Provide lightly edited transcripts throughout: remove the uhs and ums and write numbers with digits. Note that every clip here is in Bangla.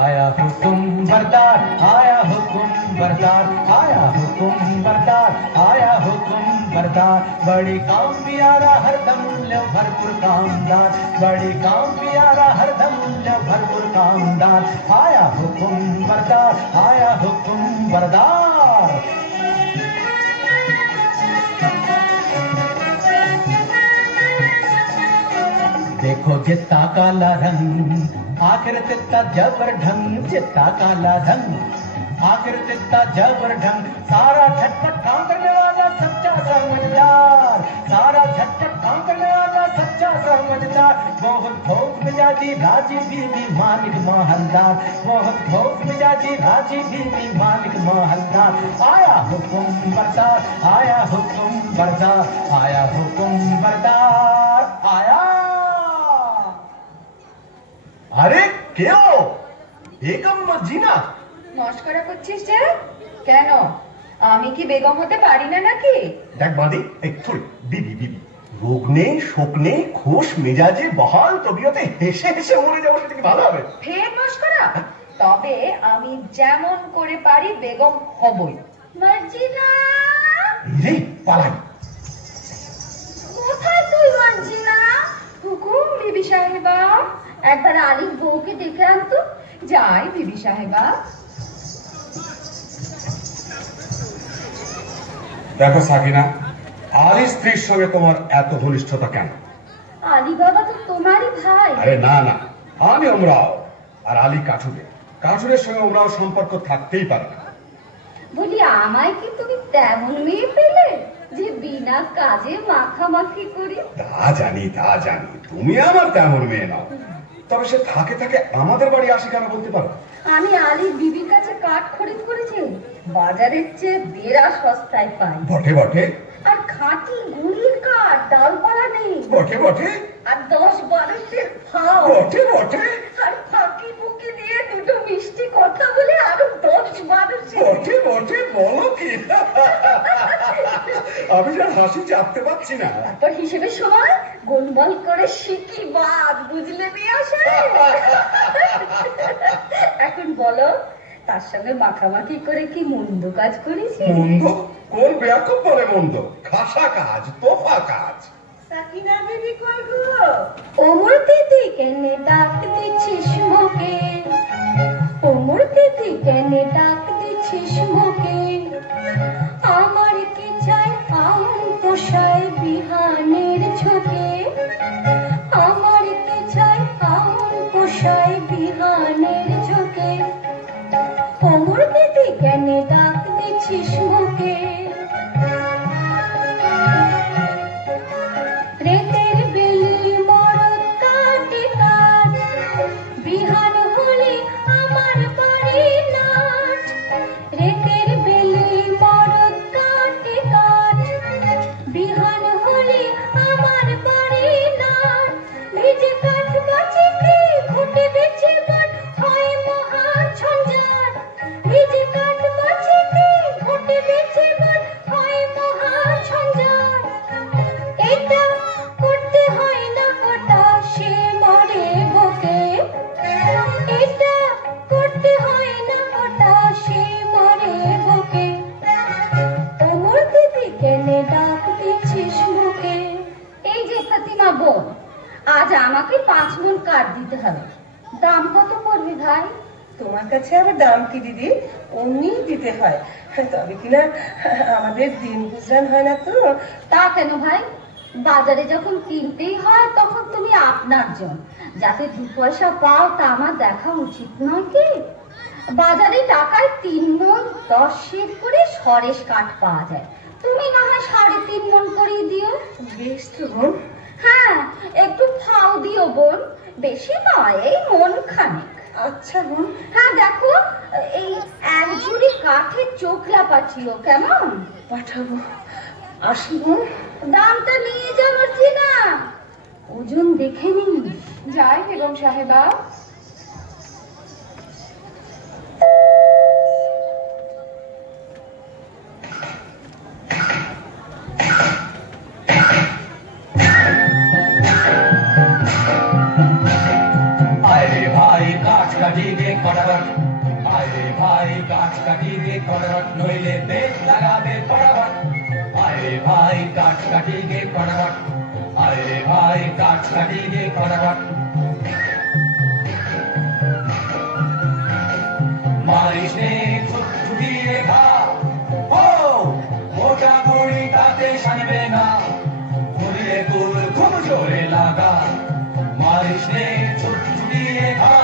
आया हुकुम बरदार, आया हुकुम बरदार, आया हुकुम बरदार, आया हुकुम बरदार। बड़ी काम प्यारा हरदम लो भरपूर कामदार, बड़ी काम प्यारा हरदम लो भरपूर कामदार। आया हुकुम बरदार, आया हुकुम बरदार। देखो जितना काला रंग, आखिर तित्ता जबर ढंग, जितना काला रंग आखिर तित्ता जबर ढंग। सारा झटपट काम करने वाला सच्चा समझदार, सारा झटपट काम करने वाला सच्चा समझदार। बहुत भोग मिजाजी राजी बीवी मालिक मोहल्लार, बहुत भोग मिजाजी राजी बीवी मालिक मोहल्लार। आया हुकुम बरदार, आया हुकुम बरदार, आया हुकुम बरदार। आया আরে কেউ বেগম মর্জিনা মস্করা করছিস যে? কেন, আমি কি বেগম হতে পারি না নাকি? দেখ বাদি, এই থুড়ি বিবি বিবি, রোগ নেই শোক নেই, খোশ মেজাজে বহাল তবিয়তে হেসে হেসে মরে যাবো, সেটা কি ভালো হবে? ফের মস্করা? তবে আমি যেমন করে পারি বেগম হবই। মর্জিনা, রে পালাই। কোথায় তুই মর্জিনা? হুকুম বিবি সাহেবা, একবার আলীর বউকে দেখে আনতো। যাই বিবি সাহেবা। দেখো সাকিনা, আলী স্ত্রীর সঙ্গে তোমার এত ঘনিষ্ঠতা কেন? আলী বাবা তো তোমারই ভাই। আরে না না, আমি ওমরাও, আর আলী কাঠুরে। কাঠুরের সঙ্গে ওমরাও সম্পর্ক থাকতেই পারে না। বলি, আমায় কি তুমি তেমন মেয়ে পেলে যে বিনা কাজে মাখামাখি করি? তা জানি তা জানি, তুমি আমার তেমন মেয়ে নাও। তবে সে থাকে থাকে আমাদের বাড়ি আসে কেন বলতে পারো? আমি আলীর বিবির কাছে কাঠ খরিদ করেছি, বাজারের চেয়ে দেড়া সস্তায় পাই। বটে বটে। আর খাঁটি গুড়ির কাঠ, ডালপালা নেই। বটে বটে। আর 10-12 ফাও। বটে বটে। আর ফাঁকি বুকি দিয়ে দুটো মিষ্টি কথা বলে আরো 10-12। বটে বটে, বলো কি? আমি আর হাসি চাপতে পারছি না। তারপর হিসেবের সময় গোলমাল করে শিখি বাদ, বুঝলে নিয়ে আসে। এখন বলো, তার সঙ্গে মাখামাখি করে কি মন্দ কাজ করেছি? মন্দ? কোন বেয়াকুব বলে মন্দ? খাসা কাজ, তোফা কাজ। সাকিনা বিবি কই গো? ওমর দিদি কেনে ডাক দিছিস মোকে, ওমর দিদি কেনে ডাক দিছিস মোকে। আমার কি চাই আমন পোষায় বিহানের ঝোঁকে, আমার কি চাই আমন পোষায় বিহানের ঝোঁকে। ওমর দিদি কেনে ডাক দিছিস মোকে। রেতের বেলি মরদ কাটে কাঠ, বিহান হলে আমার বাড়ি নাচ। রেতের বেলি মরদ কাটে কাঠ, বিহান হলে আমার বাড়ি নাচ। ভিজে কাঠ বাঁচিতে ঘুটে বেছে বট হয় মহা ঝঞ্ঝাট। ভিজে কাঠ বাঁচিতে ঘুটে বেছে বট হয় মহা ঝঞ্ঝাট। এটা করতে হয় না ওটা, সে মরে বকে। এটা করতে হয় না ওটা, সে মরে বকে। ওমর দিদি কেনে ডাক দিচ্ছিস মুখে। এই যে ফাতিমা বোন, আজ আমাকে 5 মণ কাঠ দিতে হবে। দাম কত পড়বে ভাই? তোমার কাছে আবার দাম কি দিদি, অমনি দিতে হয়, তবে কিনা আমাদের দিন গুজরান হয় না তো। তা কেন ভাই? বাজারে যখন কিনতেই হয় তখন তুমি আপনার জন, যাতে 2 পয়সা পাও তা আমার দেখা উচিত নয় কি? বাজারে টাকায় 3 মণ 10 সের করে সরেস কাঠ পাওয়া যায়, তুমি না হয় 3.5 মণ করে দিও। বেশ তো বোন। হ্যাঁ, একটু ফাও দিও বোন, বেশি নয়, এই মন খানেক। আচ্ছা বোন। হ্যাঁ দেখো, এই 1 ঝুড়ি কাঠের চোখলা পাঠিও, কেমন? পাঠাবো। আসি বোন। দামটা নিয়ে যাও মর্জিনা, ওজন দেখে নিন। যাই বেগম সাহেবা। आए रे भाई काट कटी के ফটাফট আয় রে ভাই কাঠ কাটিয়ে ফটাফট নইলে বেশ লাগাবে ফটাফট আয় রে ভাই কাঠ কাটিয়ে ফটাফট আয় রে ভাই কাঠ কাটিয়ে ফটাফট মারিস নে ছুটিয়ে খা ও মোটা বড়ি তাতে সানবে না ঘুরিয়ে কুল খুব জোরে লাগা মারিস নে ছুটিয়ে খা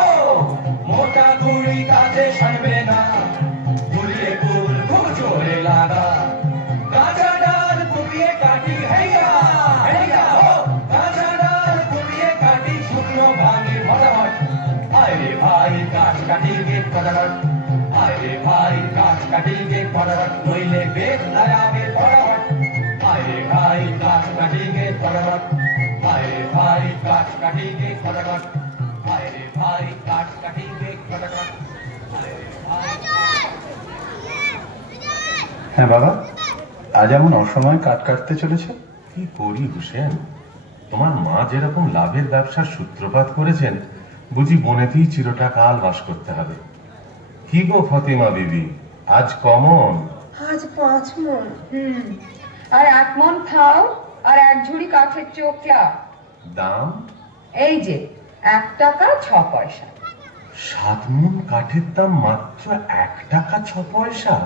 ও মোটা গুড়ি তাতে সানবে না ঘুরিয়ে কুল খুব জোরে লাগা কাঁচা ডাল কুপিয়ে কাটি হেয়া হেয়া ও কাঁচা ডাল কুপিয়ে কাটি শুকনো ভাঙে ফটাফট আয় রে ভাই কাঠ কাটিয়ে ফটাফট আয় রে ভাই কাঠ কাটিয়ে ফটাফট নইলে বেদ লাগাবে ফটাফট আয় রে ভাই কাঠ কাটিয়ে ফটাফট আয় রে ভাই কাঠ কাটিয়ে ফটাফট আয় রে ভাই কাঠ কাটিয়ে ফটাফট আয় রে ভাই হ্যাঁ বাবা, আজ এমন অসময়ে কাঠ কাটতে চলেছে? কি করি হুসেন, তোমার মা যেরকম লাভের ব্যবসার সূত্রপাত করেছেন বুঝি বনেতেই চিরটা কাল বাস করতে হবে। কি গো ফতিমা বিবি, আজ কমন? আজ 5 মণ। আর 1 মণ খাও আর 1 ঝুড়ি কাঠের চোখলা। দাম? এই যে 1 টাকা 6 পয়সা। 7 মণ কাঠের দাম মাত্র 1 টাকা 6 পয়সা?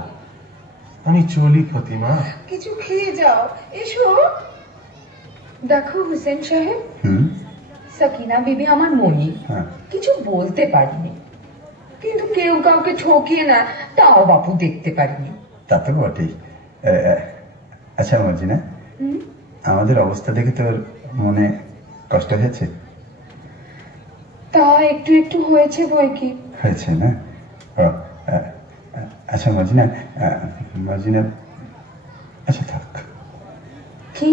আমি চলি ফতিমা। কিছু খেয়ে যাও, এসো। দেখো হুসেন সাহেব, সাকিনা বিবি আমার মনি, হ্যাঁ। কিছু বলতে পারিনি, কিন্তু কেউ কাউকে ঠকিয়ে না তাও বাপু দেখতে পারিনি। তা তো বটেই। আচ্ছা মর্জিনা, আমাদের অবস্থা দেখে তোর মনে কষ্ট হয়েছে? তা একটু একটু হয়েছে বই কি। হয়েছে না? ও, আচ্ছা মর্জিনা, মর্জিনা, আচ্ছা থাক। কি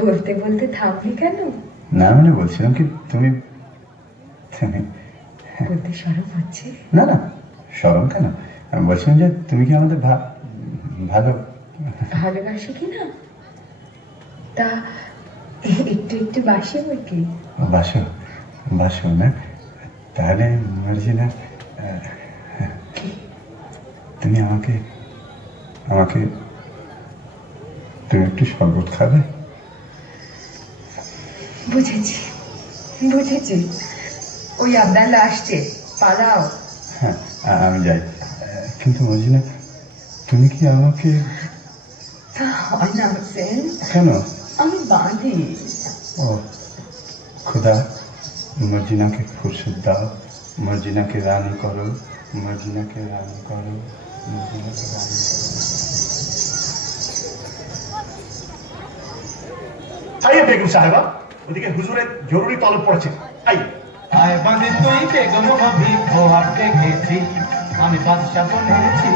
বলতে বলতে থামলি কেন? না মানে বলছিলাম কি, তুমি বলতে শরম হচ্ছে? না না, শরম কেন? আমি বলছিলাম যে তুমি কি আমাদের ভালো ভালোবাসি কি না? তা একটু একটু বাসে বই কি। বাসো বাসো না? তাহলে মার্জিনা, তুমি আমাকে তুমি একটু শরবত খাবে? বুঝেছি বুঝেছি, ওই আবদাল্লা আসছে, পালাও। হ্যাঁ, আমি যাই। কিন্তু মর্জিনা, তুমি কি আমাকে? তা হয় না হোসেন, কেন? আমি বাঁধি। ও খুদা, মর্জিনাকে ফুরসত দাও, মর্জিনাকে রানী করো, মর্জিনাকে রানী করো, মর্জিনাকে রানী করো। আইয়ে বেগম সাহেবা, ওদিকে হুজুরের জরুরি তলব পড়েছে। আইয়ে। আয় বাঁধে তুই বেগম হবি খোয়াব দেখেছি আমি বাদশা বনেছি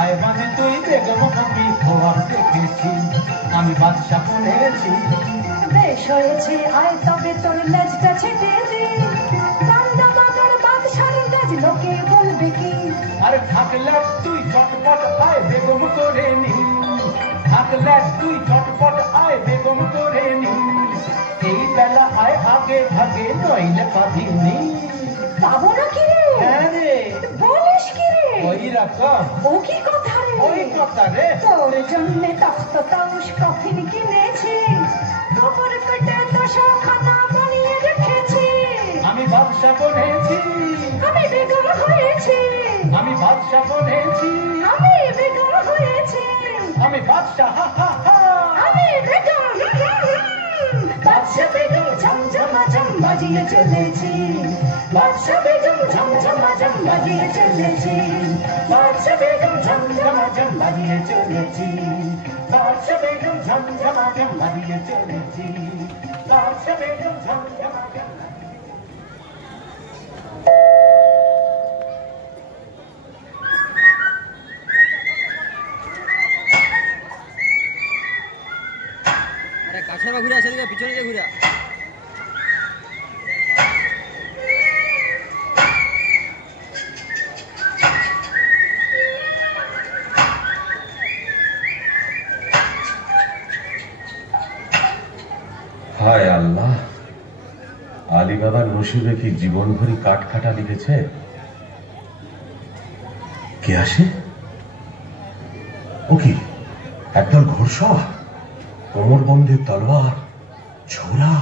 আয় বাঁধে তুই বেগম হবি খোয়াব দেখেছি আমি বাদশা বনেছি বেশ হয়েছে আয় তবে তোর লেজটা ছেটে দে বান্দা বাজার বাদশার কাজ লোকে বলবে কি আরে থাকলে তুই চটপট আয় বেগম করে নি থাকলে তুই চটপট আয় বেগম করে নি এই বেলা আয় আগে ভাগে নইলে পাবিনি পাবো না কি রে? হ্যাঁ রে, বলিস কি রে? ওই রকম ও কি কথা রে? ওই কথা রে। তোর জন্য তখ্ত তাউস কফিন কিনেছি খবর কেটে দশখানা বানিয়ে রেখেছি আমি বাদশা বনেছি আমি বেগম হয়েছি আমি বাদশা বনেছি আমি বেগম হয়েছি আমি বাদশা হা হা হা আমি বেগম বাদশা বেগম ঝমঝমাঝম বাজিয়ে চলেছি বাদশা বেগম ঝমঝমাঝম বাজিয়ে চলেছি বাদশা বেগম ঝমঝমাঝম বাজিয়ে চলেছি বাদশা বেগম ঝমঝমাঝম বাজিয়ে চলেছি বাদশা বেগম ঝমঝমাঝম কাছের বা ঘুরে আসে দিকে পিছনে যে ঘুরে হায় আল্লাহ, আলী বাবার নসিবে কি জীবন ভরি কাঠ কাটা লিখেছে? কে আসে? ও কি একদল ঘোড়সওয়ার, কোমর বন্ধে তলোয়ার, ছোরা,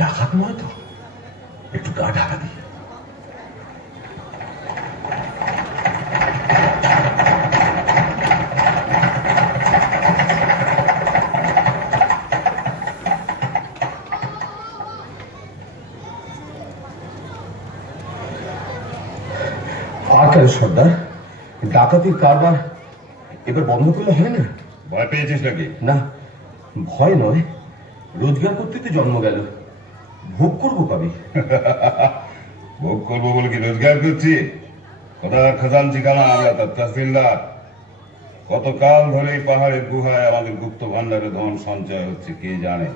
ডাকাত নয় তো? একটু গা ঢাকা দিই। আর কেন সর্দার, ডাকাতির কারবার এবার বন্ধ করলে হয় না? ভয় পেয়েছিস নাকি? না, ভয় নয়, রোজগার করতে তো জন্ম গেল, ভোগ করবো কবে? ভোগ করবো বলে কি রোজগার করছি? খোদার খাজানচি খানা, আমরা তার তহসিলদার। কতকাল ধরে এই পাহাড়ের গুহায় আমাদের গুপ্ত ভান্ডারে ধন সঞ্চয় হচ্ছে কে জানে।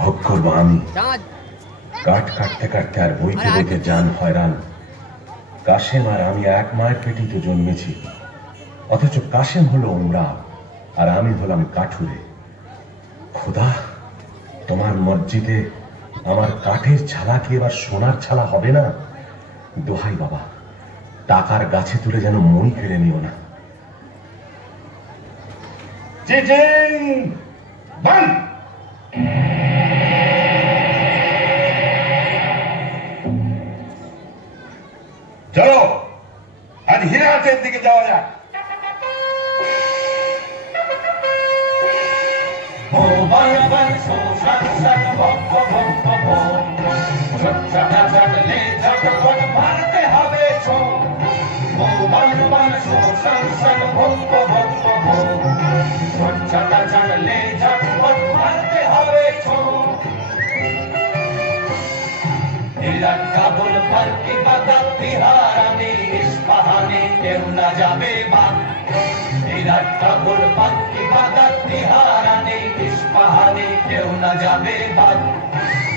ভোগ করবো আমি। কাঠ কাটতে কাটতে আর বইতে বইতে জান হয়রান। কাশেম আর আমি এক মায়ের পেটিতে জন্মেছি, অথচ কাশেম হলো ওমরা আর আমি হলাম কাঠুরে। খোদা, তোমার মসজিদে আমার কাঠের ছালা কি এবার সোনার ছালা হবে না? দোহাই বাবা, টাকার গাছে তুলে যেন মই কেড়ে নিও না। চলো আজ হীরাহাটের দিকে যাওয়া যাক। মারতে হবে কাবুল पर इबादत तिहारानी इस बहाने क्यों न जावे बात। विराट काबुल पर इबादत तिहारानी इस बहाने क्यों न जावे बात।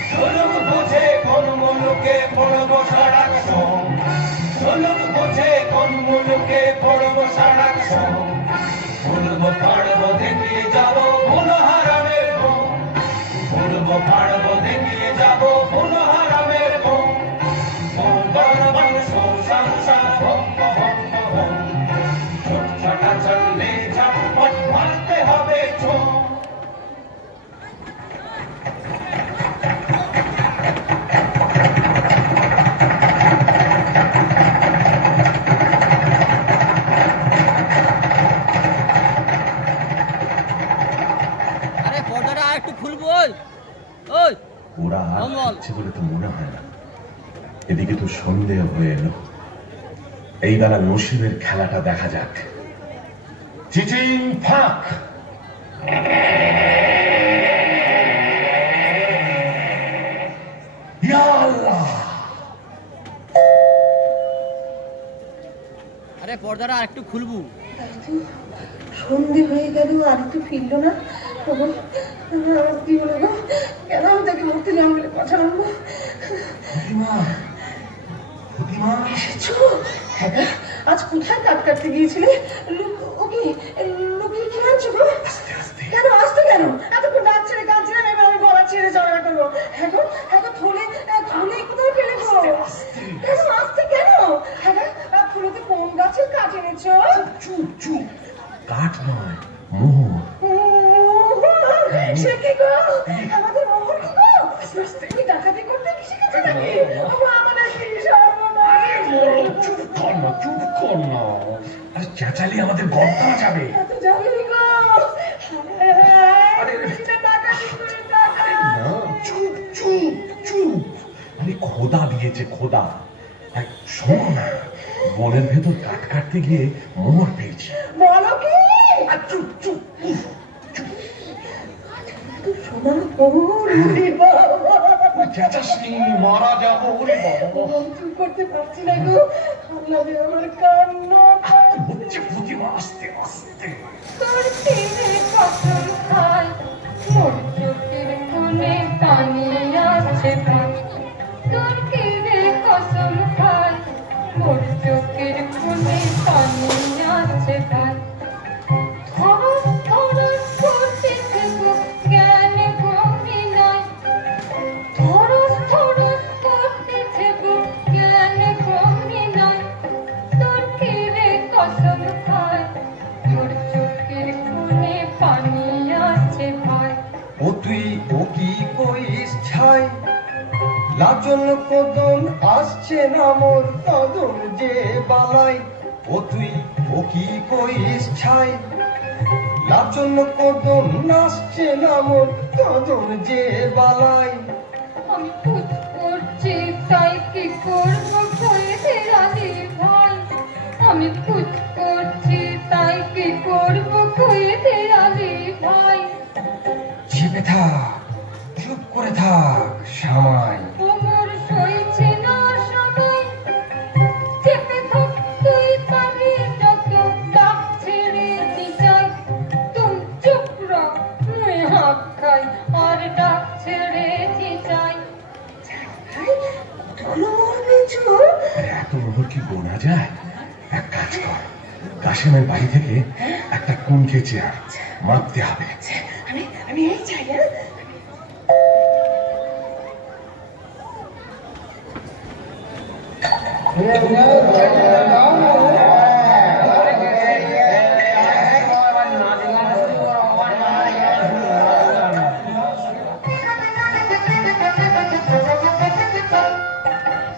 सुलुक बुझे कोन मुलुके पड़ब सड़क सो, सुलुक बुझे कोन मुलुके पड़ब सड़क सो। भूलब पड़ब देखिए जाबो भूल हारामेर गो, भूलब पड़ब देखिए जाबो भूल हारामेर गो। মারতে হবে আরে পর্দাটা আর একটু খুলবো। ওই ওরা আসছে বলে তো মনে হয় না। এদিকে তো সন্দেহ হয়ে এলো। এই বেলা নসিবের খেলাটা দেখা যাক। চিচিং ফাঁক। ইয়া আল্লাহ! আরে পর্দাটা আর একটু খুলবো। সন্ধে হয়ে গেল আর একটু ফিরলো না। আমার কি হলো গো? কেন আমি তাকে মুক্তি জঙ্গলে পাঠালাম? এসেছো? হ্যাঁ গা, আজ কোথায় কাট কাটতে গিয়েছিলে? লুকিয়ে কি আনছো গো? কেন আসতে কেন? এতক্ষণ ডাক ছেড়ে কাঁদছিলাম, এবার আমি গলা ছেড়ে ঝগড়া করবো। হ্যাঁ গো থলে কোথায় ফেলে গো? কেন আসতে কেন? হ্যাঁ গা, ফুলেতে কোন গাছের কাঠ এনেছো? চুপ চুপ, কাঠ নয়, মোহর। সে কি গো? আমাদের মোহর কি গো? তুমি ডাকাতি করতে কি শিখেছো নাকি? আমাদের কি সর্বনাশ! চুপ কর না, আর চেঁচালে আমাদের গর্দা যাবে। এত যাবে গো? ডাকাতি করে ডাকাতি। না, চুপ চুপ চুপ। আরে খোদা দিয়েছে, খোদা। শোনো না, বনের ভেতর কাঠ কাটতে গিয়ে মোহর পেয়েছি। বলো কি? চুপ চুপ চুপ। সোনার মোহর, ওরে বাবা! চেঁচাসনি, মারা যাবো। ওরে বাবা, চুপ করতে পারছি না গো। আল্লাহ রে, আমার কান্না হচ্ছে প্রতিমা। আস্তে আস্তে তোর তীরে কঠোর খায়, মোর চোখের কোণে টানিয়ে আসছে লাজন কদন আসছে না মোর কদন যে বালাই, ও তুই ও কি কইস ছাই। লাজন কদন আসছে না মোর কদন যে বালাই। আমি খুঁজ করছি তাই কি করবো কইতে আলি ভাই, আমি খুঁজ করছি তাই কি করবো কইতে আলি ভাই। চেপে থাক, চুপ করে থাক সামাই। ওমর সইছে না সবাই, চেপে থাক তুই পাবি যত ডাক ছেড়ে দিশাই। তুম চুপ রহ মুই হাঁক খাই আর ডাক ছেড়ে দিশাই। এত মোহর কি গোনা যায়? এক কাজ কর, কাশেমের বাড়ি থেকে একটা কুনকে চেয়ার মাপতে হবে। আমি এই চাই। হ্যাঁ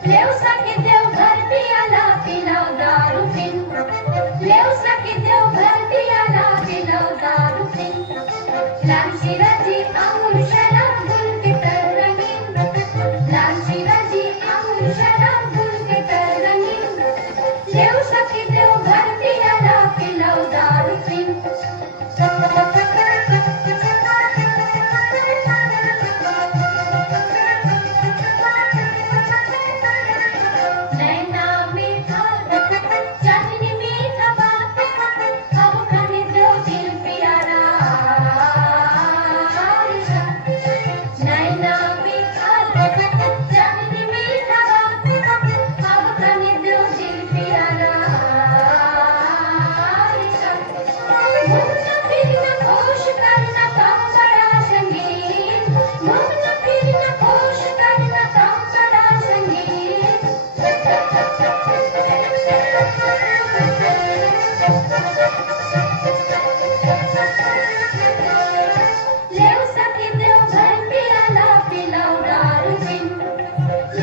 लेव सके देव घर पियाला पिलाओ दारू पिन, लेव सके देव घर पियाला पिलाओ दारू पिन। लाल शिराजी अमूल शराब गुल के तर रंगीन, लाल शिराजी अमूल शराब गुल के तर रंगीन। लेव सके देव घर पियाला पिलाओ दारू पिन। नैना मीठा चांदनी मीठा बात, अब खाने दो दिल प्यारा। नैना मीठा चांदनी मीठा बात, अब खाने दो दिल प्यारा। घूमना फिरना खुश करना काम बड़ा संगीन, घूमना फिरना खुश करना काम बड़ा संगीन। लेव सके देव घर पियाला पिलाओ दारू पिन,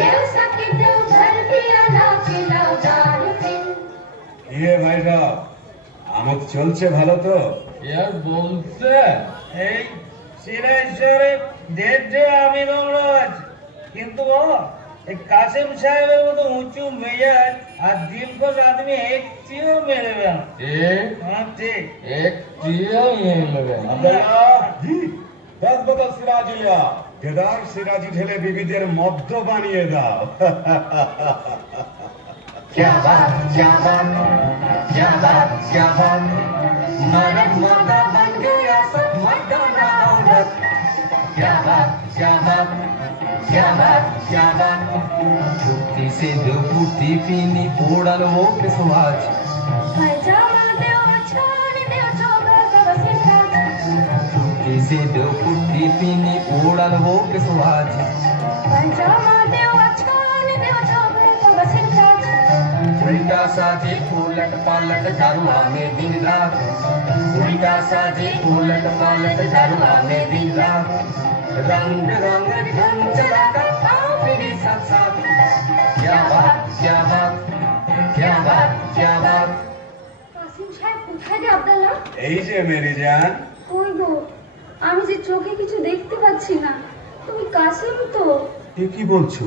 लेव सके देव घर पियाला पिलाओ दारू पिन। ইয়ে ভাই সাহেব, আমোদ চলছে ভালো তো? यार বলতে এই সিরাজরে দেড়ে আমি রোজ, কিন্তু এই কাসেম সাহেবের মতো উঁচু মেজাজ আর দিলখোশ আদমি একটিও মেলবে না। হ্যাঁ ঠিক, একটিও মেলবে না। জি, 10 বোতল সিরাজি লিয়া, কেদার সিরাজি ঢেলে বিবিদের মদ্য বানিয়ে দাও। क्या बात क्या बात क्या बात क्या बात, मर्द मर्दा बन गया सब मर्दाना औरत। क्या बात क्या बात क्या बात क्या बात, फुर्ती से दो फुर्ती पीनी उड़ल वो किस्वाज। पैजामा देव छान देव चौबे बसिता, फुर्ती से दो फुर्ती पीनी उड़ल वो किस्वाज। पैजामा देव छान देव चौबे बसिता। उल्टा साजे उलट पालट दारुआ में दिन रात, उल्टा साजे उलट पालट दारुआ में दिन रात। रंग रंग ढंग चलाकर आओ मेरे साथ साथ। क्या बात क्या बात क्या बात क्या बात। কাসিম সাহেব কোথায় রে আব্দুল্লাহ? এই যে মেরি জান, কই গো, আমি যে চোখে কিছু দেখতে পাচ্ছি না। তুমি কাসিম তো? এ কি বলছো?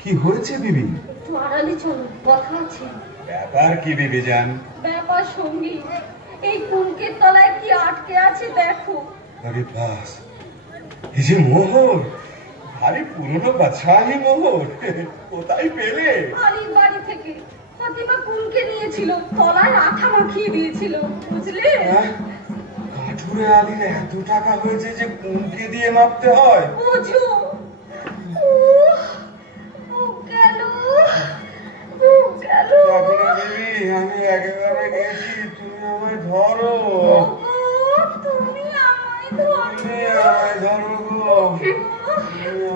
কি হয়েছে বিবি? একটু আড়ালে চলো, কথা আছে। ব্যাপার কি বিবি জান? ব্যাপার সঙ্গী, এই কুনকের তলায় কি আটকে আছে দেখো। আরে বাস, এই যে মোহর, আরে পুরনো বাদশাহী মোহর, কোথায় পেলে? আলির বাড়ি থেকে ফাতিমা কুনকে নিয়েছিল, তলায় আঠা মাখিয়ে দিয়েছিল, বুঝলে? হ্যাঁ? কাঠুরে আলীর এত টাকা হয়েছে যে কুনকে দিয়ে মাপতে হয়? বুঝো। উহ, বুক গেল, বুক গেল। সাবিনা দেবী, আমি একেবারে গেছি, তুমি আমায় ধরো, ওগো, তুমি আমায় ধরো। তুমি আমায় ধরো গো।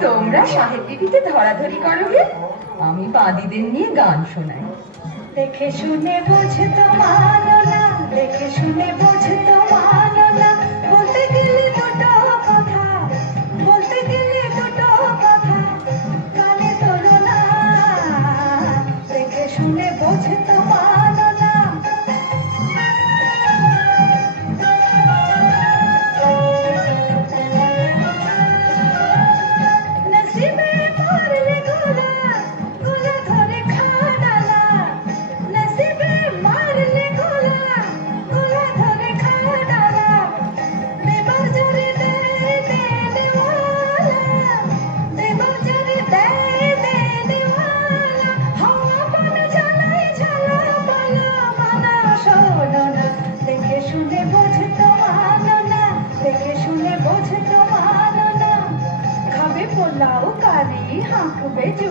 তোমরা সাহেব বিবিতে ধরাধরি করো গে, আমি বাদীদের নিয়ে গান শোনাই। দেখে শুনে বোঝে তো মানো না, দেখে শুনে বোঝে তো মানো না, বলতে গেলে দুটো কথা, বলতে গেলে দুটো কথা, কানে তো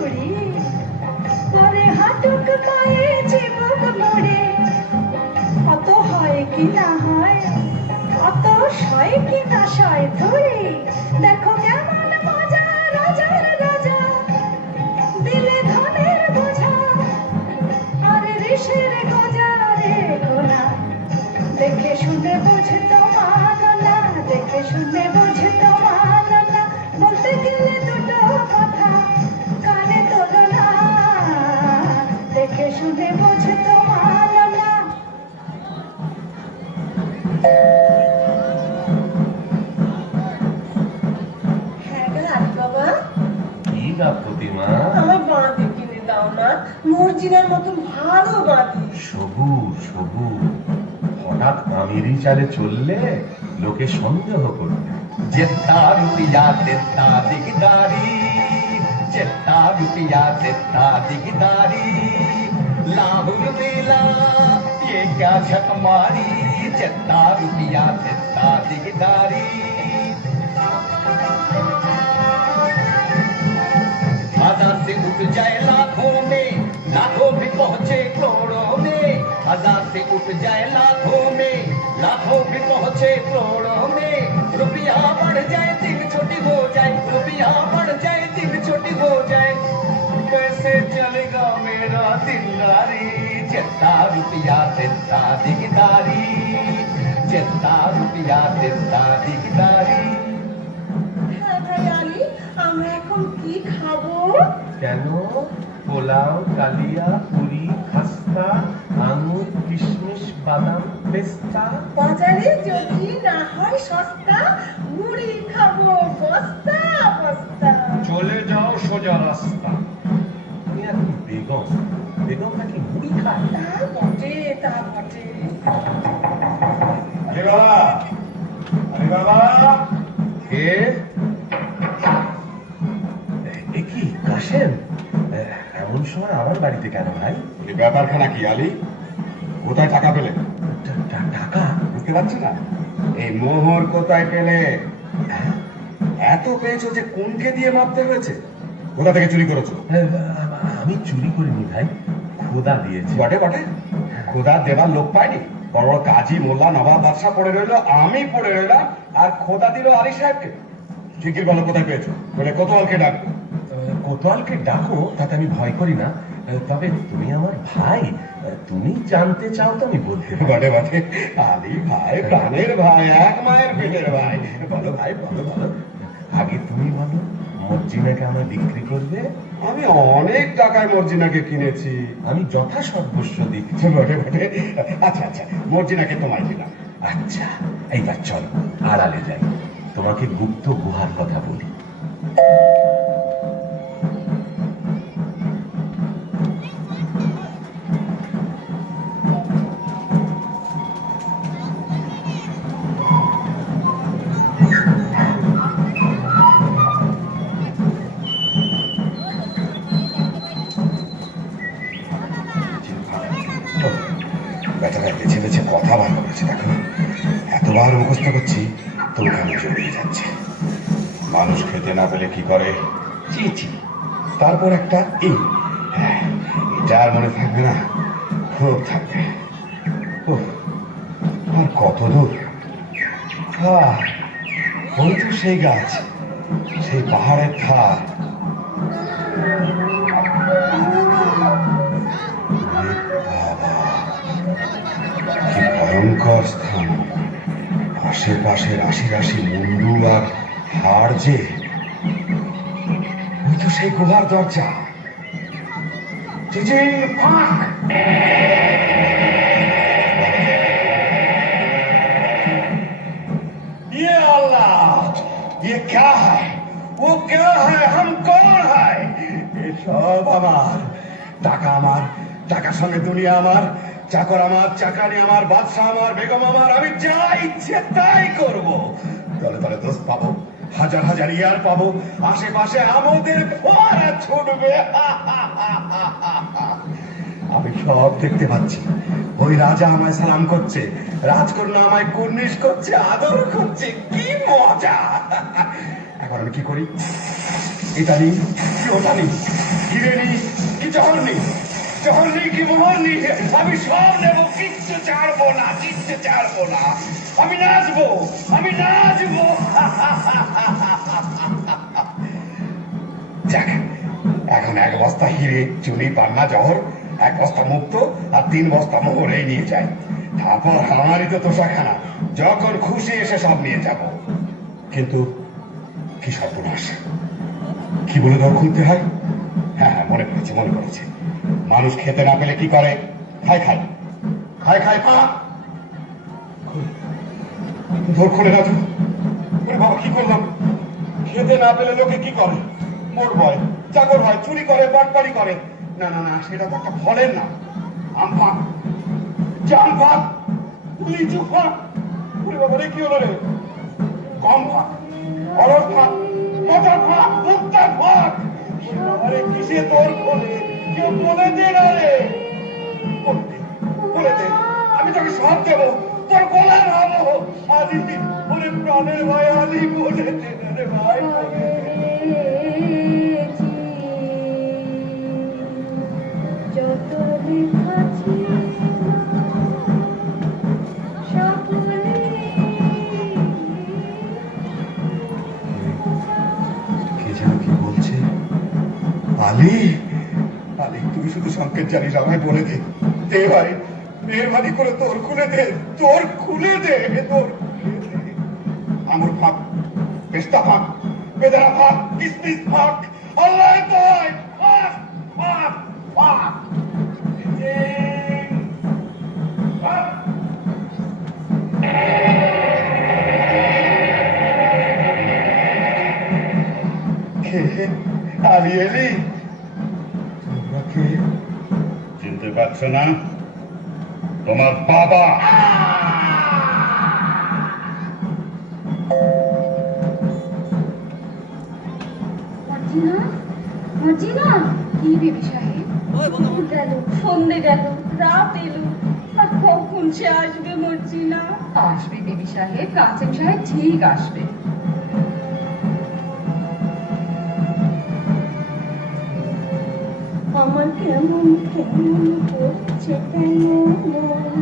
চুড়ি পরে হাঁটুক পায়ে চিবুক মোড়ে কত হয় কি না হয় কত সয় কি না সয় ধরে দেখো কেমন মজা রাজার রাজা দিলে ধনের বোঝা আর ঋষের গজা রে গোনা দেখে শুনে বুঝে তো মানো না দেখে শুনে বুঝে তো মানো না বলতে গেলে দুটো কথা কানে তোলো না দেখে শুনে বুঝে তো মানো না হ্যাঁ গো আলী বাবা, কি গা প্রতিমা? আমার বাঁধি কিনে দাও না, মর্জিনার মতন ভালো বাঁধি। সবুজ সবুজ, হঠাৎ আমিরি চালে চললে লোকে সন্দেহ করবে। जितना रुपया तितना दिगदारी, जितना रुपया तितना दिगदारी, लाहुल मेला ये क्या झक मारी, जितना रुपया तितना दिगदारी। हजार से उठ जाए लाखों में, लाखों भी पहुंचे करोड़ों में, हजार से उठ जाए लाखों में, लाखों भी पहुंचे करोड़ों में, रुपया बढ़ जाए दिल छोटी हो जाए, रुपया बढ़ जाए दिल छोटी हो जाए, कैसे चलेगा मेरा दिलदारी, जितना रुपया तितना दिगदारी, जितना रुपया तितना दिगदारी। হ্যাঁ ভাই আলী, আমরা এখন কি খাবো? কেন? পোলাও, কালিয়া, পুরি, খাস্তা, আঙুর, কিশমিশ, বাদাম, পেস্তা। বাজারে যদি না হয় সস্তা, মুড়ি খাবো বস্তা বস্তা। চলে যাও সোজা রাস্তা। তুমি এখন বেগম, বেগম নাকি মুড়ি খায়? তা বটে তা বটে। আরে বাবা, আরে বাবা, কে? এ কি কাশেম? এমন সময় আমার বাড়িতে কেন ভাই? এই ব্যাপারখানা কি আলী? কোথায় টাকা পেলে? টাকা? বুঝতে পারছি না, এই মোহর কোথায় পেলে? এত পেয়েছো যে কোনকে দিয়ে মাপতে হয়েছে? কোথা থেকে চুরি করেছো? আমি চুরি করিনি ভাই, খোদা দিয়েছে। বটে বটে, খোদা দেবার লোক পাইনি। বড় বড় কাজী, মোল্লা, নবাব, বাদশা পড়ে রইলো, আমি পড়ে রইলাম, আর খোদা দিল আলী সাহেবকে। ঠিকই বলো, কোথায় পেয়েছো? বলে কোতোয়ালকে ডাকবো। কোতোয়ালকে ডাকো, তাতে আমি ভয় করি না। তবে তুমি আমার ভাই, তুমি জানতে চাও তো আমি বলতে পারি। বটে বটে, আলী ভাই প্রাণের ভাই, এক মায়ের পেটের ভাই। বলো ভাই, বলো বলো। আগে তুমি বলো, মর্জিনাকে আমায় বিক্রি করবে? আমি অনেক টাকায় মর্জিনাকে কিনেছি। আমি যথাসর্বস্ব দিচ্ছি। বটে বটে, আচ্ছা আচ্ছা, মর্জিনাকে তোমায় দিলাম। আচ্ছা, এইবার চলো আড়ালে যাই, তোমাকে গুপ্ত গুহার কথা বলি। বেচারা বেছে বেছে কথা বার করেছে, দেখো এতবার মুখস্থ করছি তবু কেন জড়িয়ে যাচ্ছে। মানুষ খেতে না পেলে কি করে? চি চি, তারপর একটা ই। এটা আর মনে থাকবে না, খুব থাকবে। উফ, আর কত দূর? ওই তো সেই গাছ, সেই পাহাড়ের ধার। কি ভয়ঙ্কর স্থান! আশেপাশে রাশি রাশি মুন্ডু আর হাড় যে। ওই তো সেই গুহার দরজা। চিচি, ফাঁক! ये अल्लाह, ये क्या है? वो क्या है? हम कौन है? ये सब আমার টাকা, আমার টাকার সঙ্গে দুনিয়া আমার, চাকর আমার, চাকরানি আমার, বাদশা আমার, বেগম আমার, আমি যা ইচ্ছে তাই করব। তলে তলে দোস্ত পাবো, হাজার হাজার ইয়ার পাবো, আশেপাশে আমাদের ফোয়ারা ছুটবে। আমি সব দেখতে পাচ্ছি। ওই রাজা আমায় সালাম করছে, রাজকন্যা আমায় কুর্নিশ করছে, আদর করছে, কি মজা! এখন আমি কি করি? এটা নিই কি ওটা নিই? কি জহর নেই কি মোহর নেই, আমি সব নেব, কিচ্ছু ছাড়বো না, কিচ্ছু ছাড়বো না। আমি নাচবো, আমি নাচবো। যাক, এখন 1 বস্তা হিরে, চুনি, পান্না, জহর, 1 বস্তা মুক্ত আর 3 বস্তা মোহর এই নিয়ে যাই। তারপর আমারই তো তোষাখানা, যখন খুশি এসে সব নিয়ে যাব। কিন্তু কি সর্বনাশ, কি বলে দর খুলতে হয়? হ্যাঁ হ্যাঁ, মনে পড়েছে, মনে পড়েছে। মানুষ খেতে না পেলে কি করে? খায় খায় খায় খায় পা দর খুলে না তো। ওরে বাবা, কি করলাম? খেতে না পেলে লোকে কি করে? মোর বয়, চাকর হয়, চুরি করে, বাটপাড়ি করে। না না না, সেটা তো একটা ফলের না। আম ফাঁক, জাম ফাঁক, লিচু ফাঁক। ওরে বাবা রে, কি হলো রে? গম ফাঁক, অরড় ফাঁক, মটর ফাঁক, ভুট্টা ফাঁক। আরে কিসে তোর খোলে? কেউ বলে দে না রে, বলে দে, আমি তোকে সব দেবো, তোর গলার হবো। আলি, ওরে প্রাণের ভাই আলি, বলে দে না রে ভাই, বলে দে। যত লেখাছি সকলে কে যেন কি বলছে? আলি, আলি, তুই শুধু সংকেত জানিস, আমায় বলে দে। দে ভাই, মেহরবানি করে তোর খুলে দে, তোর খুলে দে, তোর খুলে দে। আঙুর ফাঁক, পেস্তা ফাঁক, বেদানা ফাঁক, কিসমিস ফাঁক, আল্লাহ ভাই, ফাঁক ফাঁক ফাঁক। আলি এলি, তোমরা কে? চিনতে পারছো না? তোমার বাবা। মর্জিনা, মর্জিনা, কি বিবি সাহেব? ওই বন্ধু, গেল, সন্ধে গেল, রাত এলো, আর কখন সে আসবে মর্জিনা? আসবে বিবি সাহেব, কাসেম সাহেব ঠিক আসবে। আমার কেমন কেমন করছে কেন মন,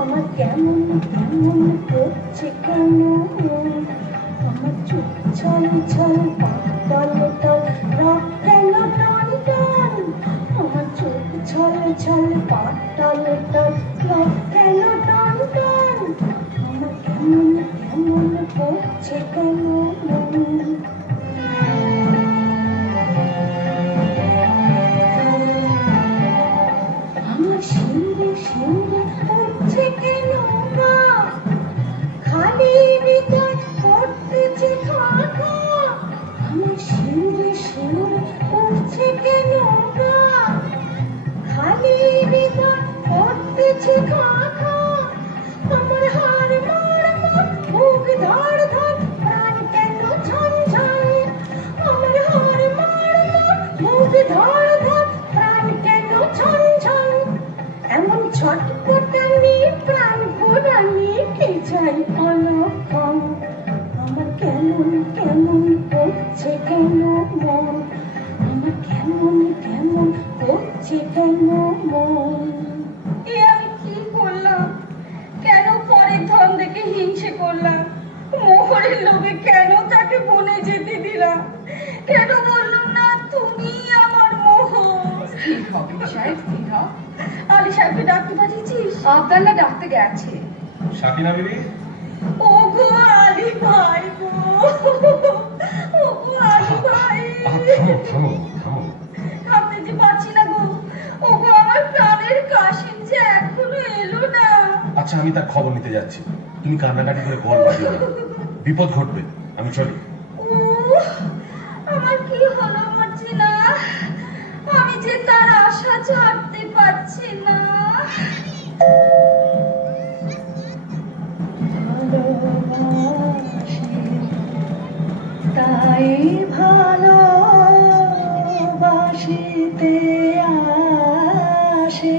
আমার কেমন কেমন করছে কেন মন, আমার চোখ ছল ছল পাতল টল রক কেন টান টান, আমার চোখ ছল ছল পাতল টল রক কেন টান টান, আমার কেমন কেমন করছে কেন মন। আমার শিউরে শিউরে উঠছে কেন গা, খালি হৃদয় করতেছে খা খা, আমার শিউরে শিউরে উঠছে কেন গা, খালি হৃদয় করতেছে খা খা, আমার হাড় মার মার বুক ধর ধর প্রাণ কেন ছন ছন, আমার হাড় মার মার বুক ধর ধর প্রাণ কেন ছন ছন, এমন ছটপটানি প্রাণ ঘোরানি কে চাই অলক্ষণ, আমার কেমন কেমন করছে কেন মন, আমার কেমন কেমন করছে কেন মন। এ আমি কি করলাম? কেন পরের ধন দেখে হিংসে করলাম? মোহরের লোভে কেন তাকে বনে যেতে দিলাম? কেন বললাম না তুমি আমার মোহর? স্থির হও বিবি সাহেব, স্থির হও। আলি সাহেবকে ডাকতে পাঠিয়েছিস? আবদাল্লাহ ডাকতে গেছে। সাকিনা বিবি, ও গো আলি ভাই গো, ও গো আলি ভাই, থামো থামো থামো। থামতে যে পারছি না গো, ও গো আমার প্রাণের কাশিম যে এখনো এলো না। আচ্ছা, আমি তার খবর নিতে যাচ্ছি, তুমি কান্নাকাটি করে ঘর বাজিও না, বিপদ ঘটবে। আমি চলি। উহ, আমার কি হলো মর্জিনা, আমি যে তার আশা ছাড়তে পারছি না। তাই ভালোবাসিতে আসে,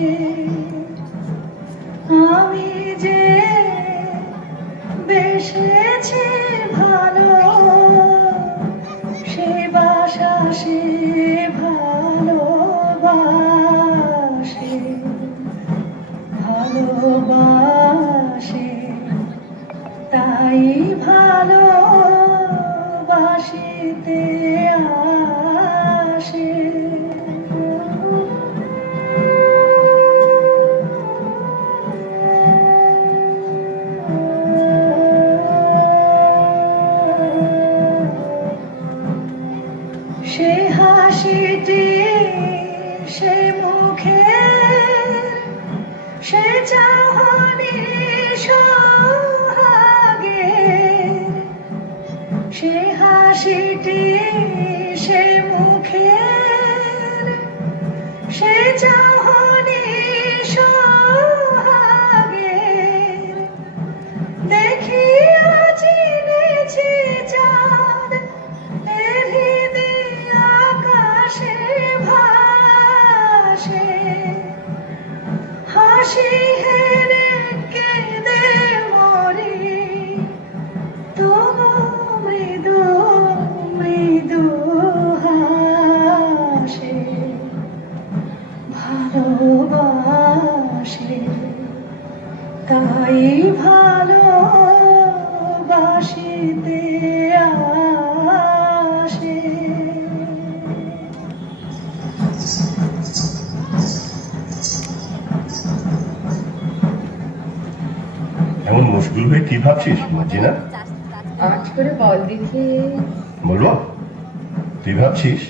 আমি যে বেসেছি ভালো, সে বাসা সে ভালোবাসা সে মুখে সে চাহনি সোহাগে সে হাসিটি সে মুখে সে চাহনি সোহাগে দেখিয়া চিনেছি চাঁদ এরিদে আকাশে ভাসে হাসি হেরে কেঁদে মরি তবু মৃদু মৃদু হাসে ভালোবাসে তাই ভালোবাসিতে আসে। এমন মুশকিল হয়ে কি ভাবছিস মর্জিনা? আজ করে বল দেখি। বলবো? তুই ভাবছিস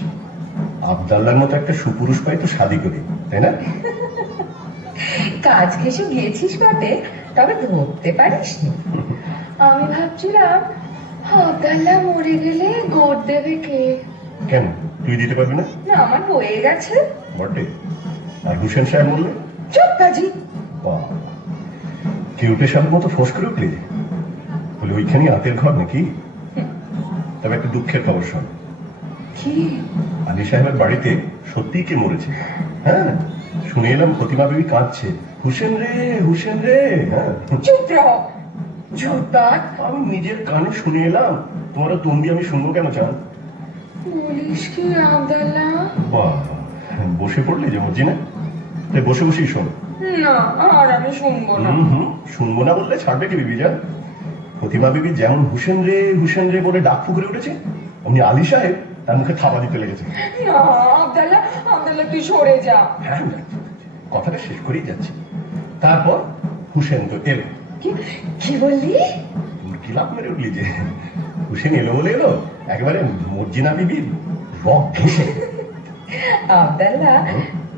আবদাল্লার মতো একটা সুপুরুষ পাই তো শাদি করি, তাই না? কাজ ঘেসে গিয়েছিস বটে, তবে ধরতে পারিস নি। আমি ভাবছিলাম আবদাল্লাহ মরে গেলে গোদ দেবে কে? কেন তুই দিতে পারবি না? না, আমার হয়ে গেছে। বটে। আর হুসেন সাহেব বললে? চুপ কাজী। কেউটে সাহেব মতো ফোঁস করে উঠলি বলে ওইখানে আতের ঘর নাকি? তবে একটা দুঃখের খবর শোন। কি? আলী সাহেবের বাড়িতে সত্যিই কে মরেছে। হ্যাঁ, শুনে এলাম ফতিমা বিবি কাঁদছে, হুসেন রে হুসেন রে। হ্যাঁ, চুপ রহ ঝুটবাট। আমি নিজের কানে শুনে এলাম, তোমার তম্বি আমি শুনবো কেন চান? বলিস কি আবদাল্লাহ? বাহ, বসে পড়লি যে মর্জিনা, তাই বসে বসেই শোন। না, আর আমি শুনবো না। শুনবো না বললে ছাড়বে কি বিবি যান? ফতিমা বিবি যেমন হুসেন রে বলে ডাক ফুকরে উঠেছে, অমনি আলী সাহেব তার মুখে থাবা দিতে লেগেছে। না আবদাল্লাহ, আবদাল্লাহ তুই সরে যা। হ্যাঁ, কথাটা শেষ করেই যাচ্ছি। তারপর হুসেন তো এলো। কি বললি? তোর কি লাভ মেরে উঠলি যে? হুসেন এলো বলে এলো, একেবারে মর্জিনা বিবি রক ঘেসে। আবদাল্লাহ,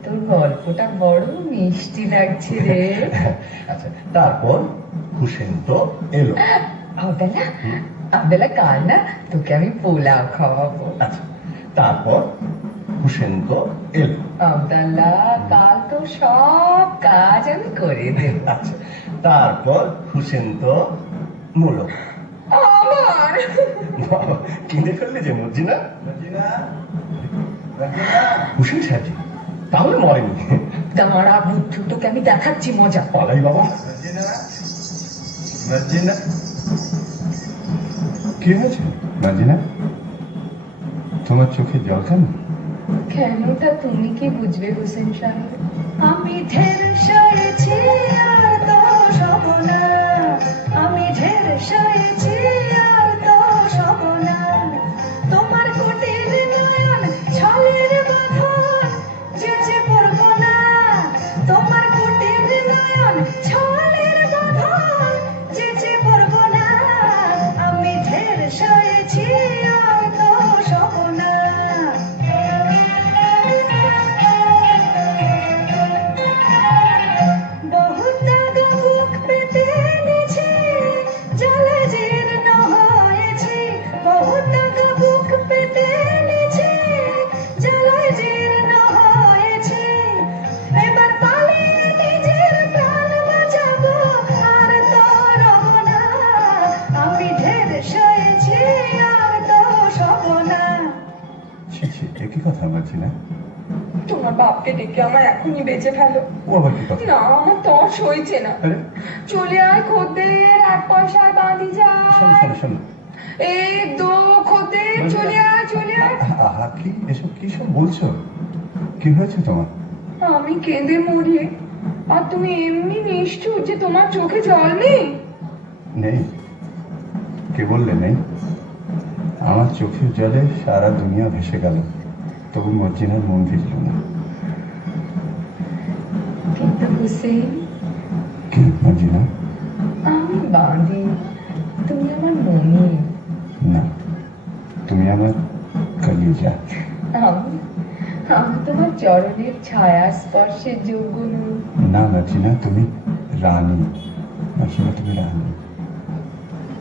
তোর গল্পটা বড় মিষ্টি লাগছে রে। আচ্ছা, তারপর হুসেন তো এলো। আবদাল্লাহ, আবদাল্লাহ কাল না তোকে আমি পোলাও খাওয়াবো। আচ্ছা, তারপর হুসেন তো এলো। আবদাল্লাহ, কাল তো সব কাজ আমি করে দেব। আচ্ছা, তারপর হুসেন তো মূল। আমার কিনে ফেললে যে মর্জিনা। হুসেন সাহেব তাহলে মরেনি। দাঁড়া বুদ্ধু, তোকে আমি দেখাচ্ছি মজা। পালাই বাবা। মর্জিনা, কি হয়েছে মর্জিনা? তোমার চোখে জল কেন? কেন তা তুমি কি বুঝবে হুসেন সাহেব? আমি ঢের সয়েছি আর তো সপনা, আমি ঢের সয়েছি আর তো সপনা, তোমার কুটির নয়ন ছলের বাঁধন যেচে পড়ব না, তোমার কুটির নয়ন ছলের বাঁধন যেচে পড়ব না, আমি ঢের সয়েছি আর তো সপনা। কি কথা মর্জিনা? তোমার বাপকে ডেকে আমার এখনই বেঁচে ফেলো। ও আবার কি কথা? না, আমার তর সইছে না। আরে চলে আয় খদ্দের, 1 পয়সায় বাঁধি শোনো যায়। শোনো শোনো, এক দো খদ্দের, চলে আয় চলে আয়। আহা, কি এসব কি সব বলছো? কি হয়েছে তোমার? আমি কেঁদে মরি আর তুমি এমনি নিষ্ঠুর যে তোমার চোখে জল নেই? নেই? কে বললে নেই? আমার চোখের জলে সারা দুনিয়া ভেসে গেল, তবু মর্জিনার মন ভিজল না। কিন্তু হুসেন, কি মর্জিনা? আমি বাঁধি, তুমি আমার মনি। না, তুমি আমার কলিজা। আমি তোমার চরণের ছায়া স্পর্শের যোগ্য নই। না মার্জিনা, তুমি রানী। মার্জিনা, তুমি রানী।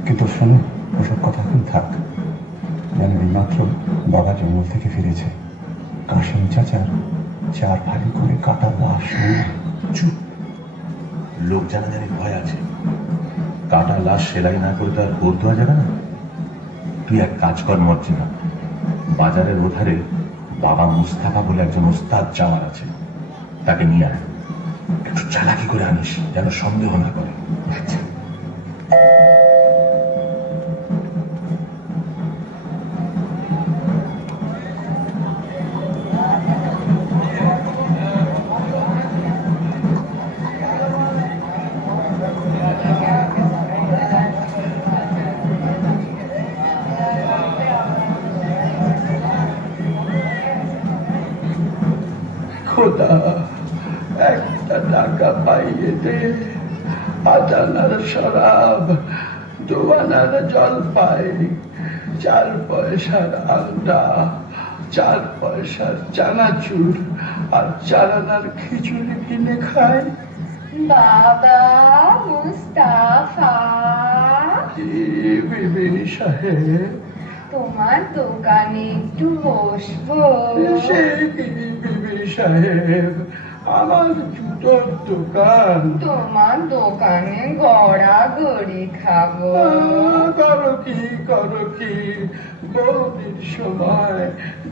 কিন্তু শোনো, ওসব কথা এখন থাক। যেন এইমাত্র বাবা জঙ্গল থেকে ফিরেছে। কাশিম চাচার 4 ভারী করে কাটা লাশ নিয়ে। চুপ, লোক জানাজানির ভয় আছে। কাটা লাশ সেলাই না করে তো আর বোধ দেওয়া যাবে না। তুই এক কাজ কর মর্জিনা, বাজারের ওধারে বাবা মুস্তাফা বলে একজন ওস্তাদ জামার আছে, তাকে নিয়ে আয়। একটু চালাকি করে আনিস, যেন সন্দেহ না করে। আচ্ছা। খোদা, একটা টাকা পাইয়ে দে। আদানার শরাব, 2 আনার জলপাই, 4 পয়সার আলদা, 4 পয়সার চানাচুর আর 4 আনার খিচুড়ি কিনে খাই। বাবা মুস্তাফা, বিবি সাহেব, তোমার দোকানে একটু বসবো? সে কি বিবি সাহেব, আমার জুতোর দোকান। তোমার দোকানে গড়াগড়ি খাবো। করো কি, বৌদির সময়,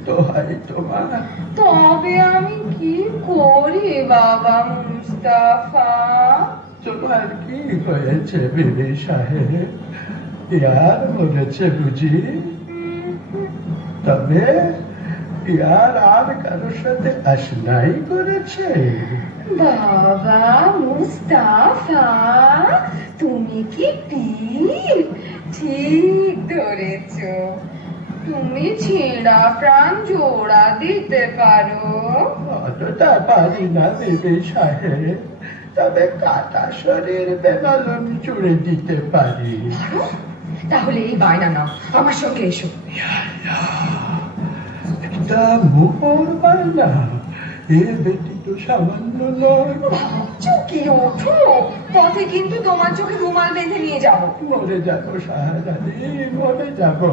দোহাই তোমার। তবে আমি কি করি বাবা মুস্তাফা? তোমার কি হয়েছে বিবি সাহেব? ইয়ার মরেছে বুঝি? তবে ইয়ার আর কারোর সাথে আশনাই করেছে? বাবা মুস্তাফা, তুমি কি পীর? ঠিক ধরেছ, তুমি ছেঁড়া প্রাণ জোড়া দিতে পারো। অতটা পারি না বিবি সাহেব, তবে কাটা শরীর বেমালুম জুড়ে দিতে পারি। তাহলে এই বায়না নাও, আমার সঙ্গে এসো। একটা মোহর বায়না, এ ব্যতীত সামান্য নয়। ভাবছো কি? ওঠো, পথে কিন্তু তোমার চোখে রুমাল বেঁধে নিয়ে যাবো। মরে যাবো শাহজাদি, মরে যাবো।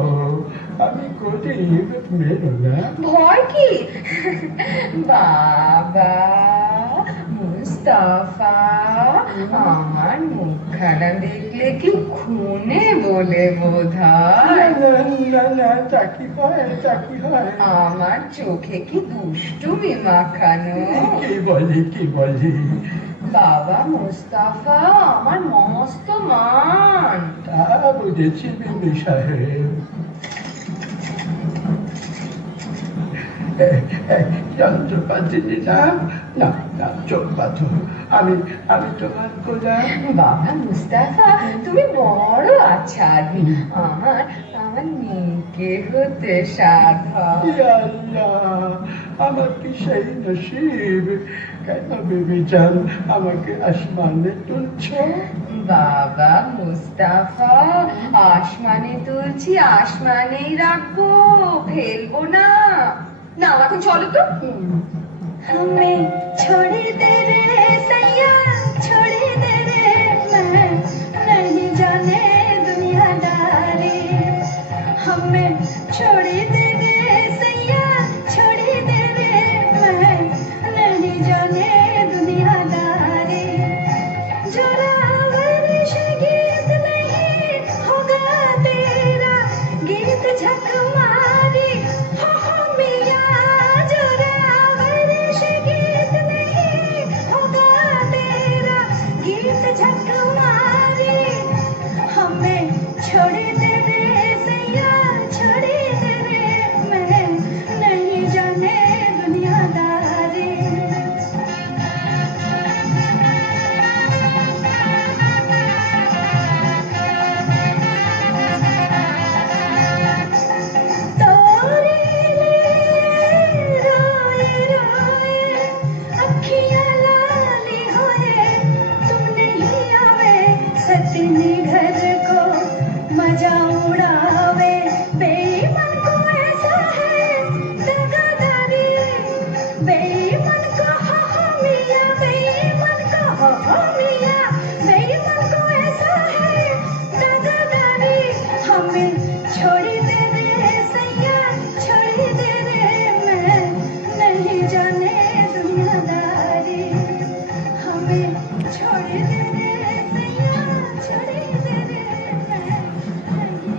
আমি গরিব, মেরো না। ভয় কি? বাবা মুস্তাফা, আমার মুখখানা দেখলে কি খুনে বলে বোধ হয়? না, তা কি হয়? আমার চোখে কি দুষ্টুমি মাখানো? কি বলি? বাবা মুস্তাফা আমার মস্ত মান। তা বুঝেছি বিবি সাহেব। যন্ত্রপাতি নিলাম, না চোখ পাথো। আমি তোমার গোলাম। বাবা মুস্তাফা, তুমি বড় আচ্ছা আদমি। আমার মেয়েকে হতে সাধ। ইয়া আল্লাহ, আমার কি সেই নসিব? কেন বিবি জান আমাকে আসমানে তুলছ? বাবা মুস্তাফা, আসমানে তুলছি, আসমানেই রাখবো, ফেলবো না। না এখন চলো তো। हमें छोड़ दे रे सैया, छोड़ दे रे, मैं नहीं जाने दुनियादारी। हमें छोड़ दे रे सैया, छोड़ दे रे, मैं नहीं जाने दुनियादारी। जोरावर से गीत नहीं होगा तेरा, गीत झक मारी हो मिया। जोरावर से गीत नहीं होगा तेरा, गीत झक मारी। हमें छोड़ दे रे सैया, छोड़ दे रे, मैं नहीं जाने दुनियादारी। तोरे लिए रोए रोए अखियाँ लाली होए, तुम नहीं आवे सतनी घर को मजा उड़ावे। बेईमान को ऐसा है दगादारी, बेईमान को हा हा मिया, बेईमान को हा हा मिया, बेईमान को ऐसा है दादादारी, हमें छोड़ दे रे सैया, छोड़ दे रे, मैं नहीं जाने दुनियादारी, हमें छोड़ दे रे सैया, छोड़ दे रे, मैं नहीं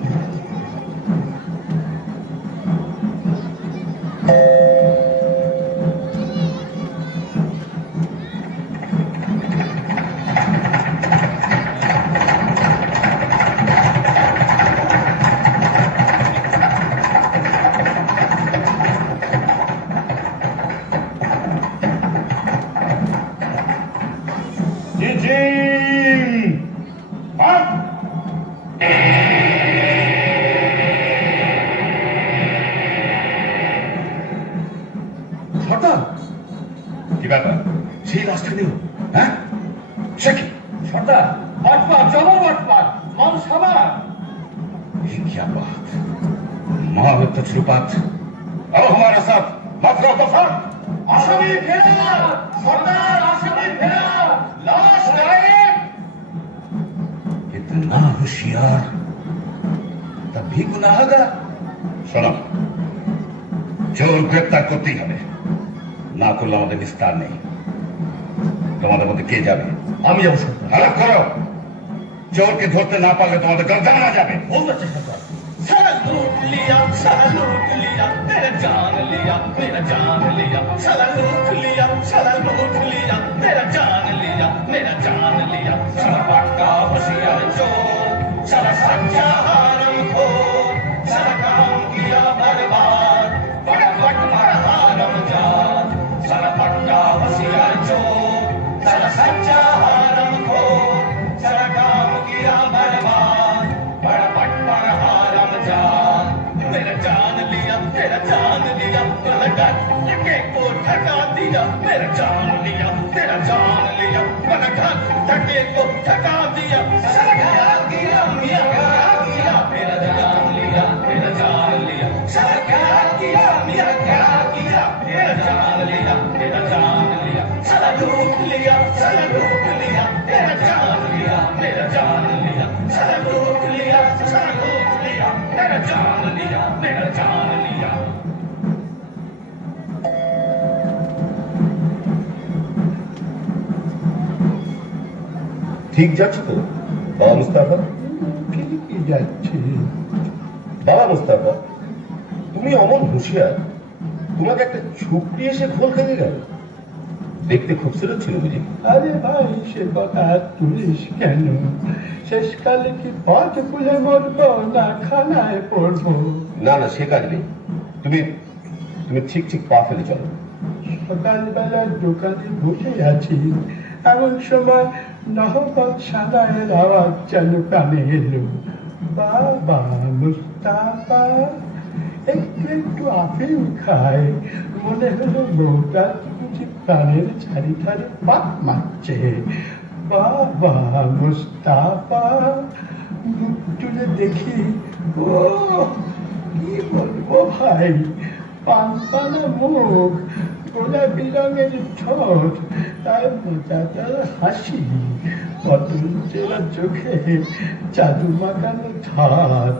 সর্দার, কি ব্যাপার? সেই লাশটা নিল, হ্যাঁ? সে কি? সর্দার, বটপাট, জমা বটপাট, মানুষ খাবার। ये क्या बात? महावत तजुर्बात। आओ हमारे साथ, मत करो दफा। আসামি ফেরার, সর্দার আসামি ফেরার, লাশ গায়েব। इतना होशियार तब भी गुनाहगार। শোনো, চোর গ্রেপ্তার করতেই হবে, না করলে আমাদের বিস্তার নেই। তোমাদের মধ্যে কে যাবে? আমি যাবো সর্দার। হালাত করো, চোরকে ধরতে না পারলে তোমাদের গর্দানা যাবে। বলতে চেষ্টা কর। साला लूट लिया, साला लूट लिया, तेरा जान लिया, मेरा जान लिया, साला लूट लिया, साला लूट लिया, तेरा जान लिया, मेरा जान लिया, साला पक्का होशियार चोर, साला सच्चा हरामखोर, साला काम किया बर्बाद, फटाफट मारा हरामजाद, साला पक्का होशियार चोर, साला सच्चा हरामखोर, साला काम किया बर्बाद, फटाफट मारा हरामजाद, मेरा जान लिया, तेरा जान लिया, लगा के को ठगा दिया, मेरा जान लिया, तेरा जान लिया, लगा ठगे को ठगा दिया, साला क्या किया मियां क्या किया, मेरा जान लिया, मेरा जान लिया, साला क्या किया मियां क्या किया, मेरा जान लिया, मेरा जान लिया, साला लूट लिया, साला लूट लिया, तेरा जान लिया, मेरा जान लिया, साला लूट लिया, साला लूट लिया, तेरा जान लिया, मेरा जान लिया। ঠিক যাচ্ছে তো বাবা মুস্তাফা? ঠিকই যাচ্ছে। বাবা মুস্তাফা, তুমি অমন হুঁশিয়ার, তোমাকে একটা ছুপড়ি এসে খোল খেতে গেল। দেখতে খুবসুরত ছিল বুঝি? আরে ভাই, সে কথা আর তুলিস কেন? শেষকালে কি পথ ভুলে মরবো না খানায় পড়বো? না না, সে কাজ নেই। তুমি তুমি ঠিক ঠিক পা ফেলে চলো। সকালবেলা দোকানে বসে আছি, এমন সময় নহবত সানায়ের আওয়াজ যেন কানে এলো। বাবা মুস্তাফা একটু একটু আফিম খায়, মনে হলো বউটা বুঝি প্রাণের ছাড়ি ধারে পাক মারছে। বাবা মুস্তাফা মুখ তুলে দেখি, ও কি বলবো ভাই, পানপানা মুখ, গোলাপি রঙের ঠোঁট, তার মোচাটার হাসি, পটল চেরা চোখে জাদু মাখানো ধার,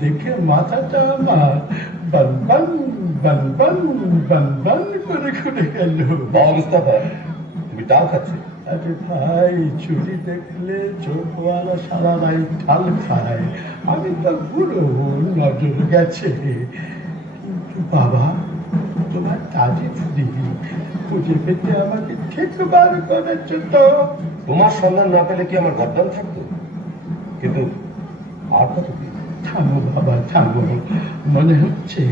দেখে মাথাটা আমার বানবান বানবান বানবান করে ঘুরে গেল। বাবা মুস্তাফা, তুমি ডাল খাচ্ছো? আরে ভাই, চুরি দেখলে চোখওয়ালা সারা রাত ঢাল খায়, আমি তো বুড়ো, নজর গেছে। কিন্তু বাবা, তোমার তারিফ দিই, খুঁজে পেতে আমাকে ঠিক বার করেছ তো। তোমার সন্ধান না পেলে কি আমার গর্দান থাকতো? কিন্তু আর কত দিন? থামো বাবা থামো, মনে হচ্ছে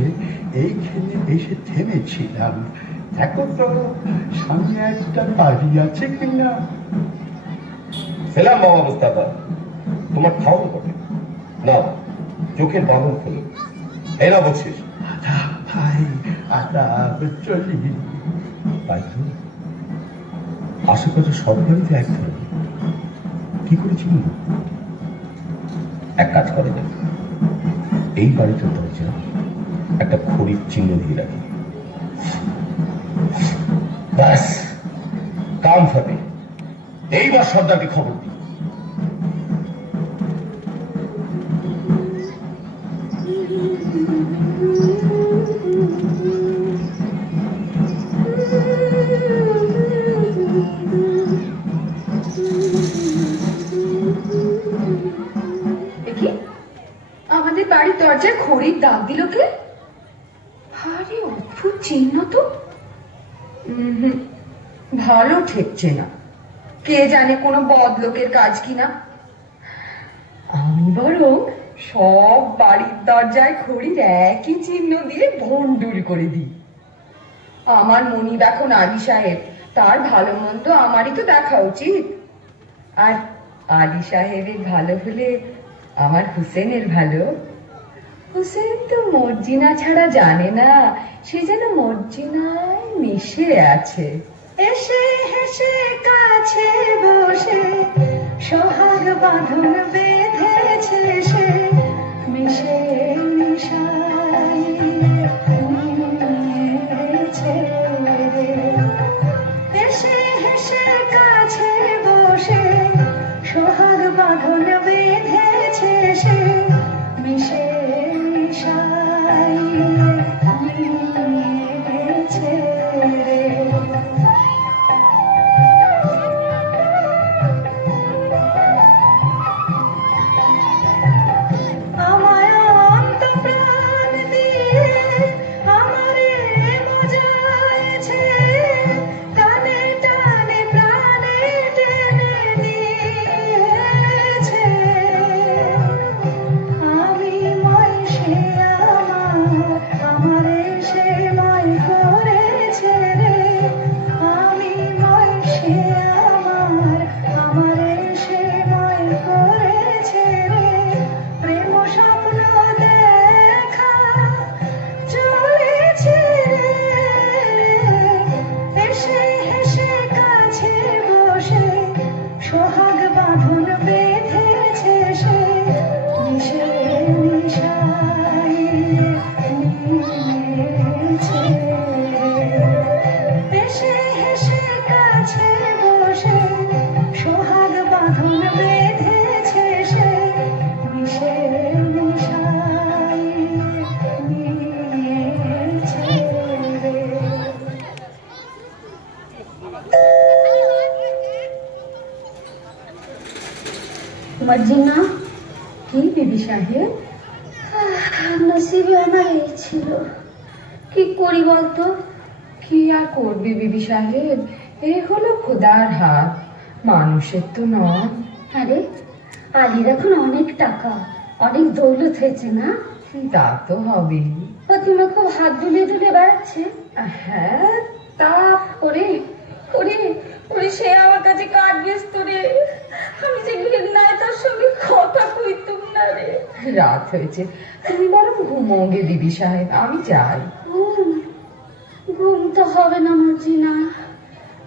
এইখানে এসে থেমেছিলাম। দেখো তো সামনে একটা বাড়ি আছে কিনা। সেলাম বাবা মুস্তাফা, তোমার খাওয়ানো কবে? না, চোখের বাঁধন খোলো। এই না বলছিস? আদাব ভাই, আদাব, চলি। তাই তো, আশেপাশে সব বাড়িতে এক ধরনের। কি করে চিনি? এক কাজ করে যাবে, এই বাড়িটার দরজা একটা খড়ির চিহ্ন দিয়ে রাখি। ব্যাস, কাম ফতে। এইবার সর্দারকে খবর দিই। দেখি আমাদের বাড়ির দরজায় খড়ির দাগ দিল কে? আরে অদ্ভুত চিহ্ন তো। ভালো ঠেকছে না, কে জানে কোনো বদলোকের কাজ কিনা। আমি বরং সব বাড়ির দরজায় খড়ির একই চিহ্ন দিয়ে ভন্ডুল করে দিই। আমার মনিব এখন আলী সাহেব, তার ভালো মন্দ আমারই তো দেখা উচিত। আর আলী সাহেবের ভালো হলে আমার হুসেনের ভালো। হুসেন তো মর্জিনা ছাড়া জানে না, সে যেন মর্জিনায় মিশে আছে। এসে হেসে কাছে বসে সোহাগ বাঁধন বেঁধেছে সে, মিশে মিশাই নিয়েছে রে। এসে হেসে কাছে বসে সোহাগ বাঁধন বেঁধেছে সে, মিশে মিশাই নিয়েছে রে। আমায় অন্ত প্রাণ দিয়ে আমারে মজায়েছে, টানে টানে প্রাণে টেনে নিয়েছে। আমি মই সে আমারে সে মই করেছে রে। আমি মই সে আমারে সে মই করেছে রে। প্রেম স্বপ্ন দেখা চলেছে রে। এসে হেসে কাছে বসে সোহাগ বাঁধন বেঁধেছে সে, মিশে মিশাই নিয়েছে রে। এসে হেসে কাছে বসে সোহাগ বাঁধন বেঁধেছে সে, মিশে মিশাই নিয়েছে রে। মর্জিনা, কি বিবি সাহেব? নসিবে আমার এই ছিল, কি করি বলতো? কি আর করবে বিবি সাহেব, এ হলো খোদার হাত, মানুষের তো নয়। আরে আলীর এখন অনেক টাকা, অনেক দৌলত হয়েছে না? তা তো হবেই। প্রতিমা খুব হাত দুলিয়ে দুলিয়ে বেড়াচ্ছে। হ্যাঁ, তা ওরে ওরে ওরে, সে আমার কাছে কাঠ বেচত রে। আমি যে ঘৃণায় তার সঙ্গে কথা কইতুম না রে। রাত হয়েছে, তুমি বরং ঘুমোগে বিবি সাহেব, আমি যাই। ঘুম তো হবে না মর্জিনা,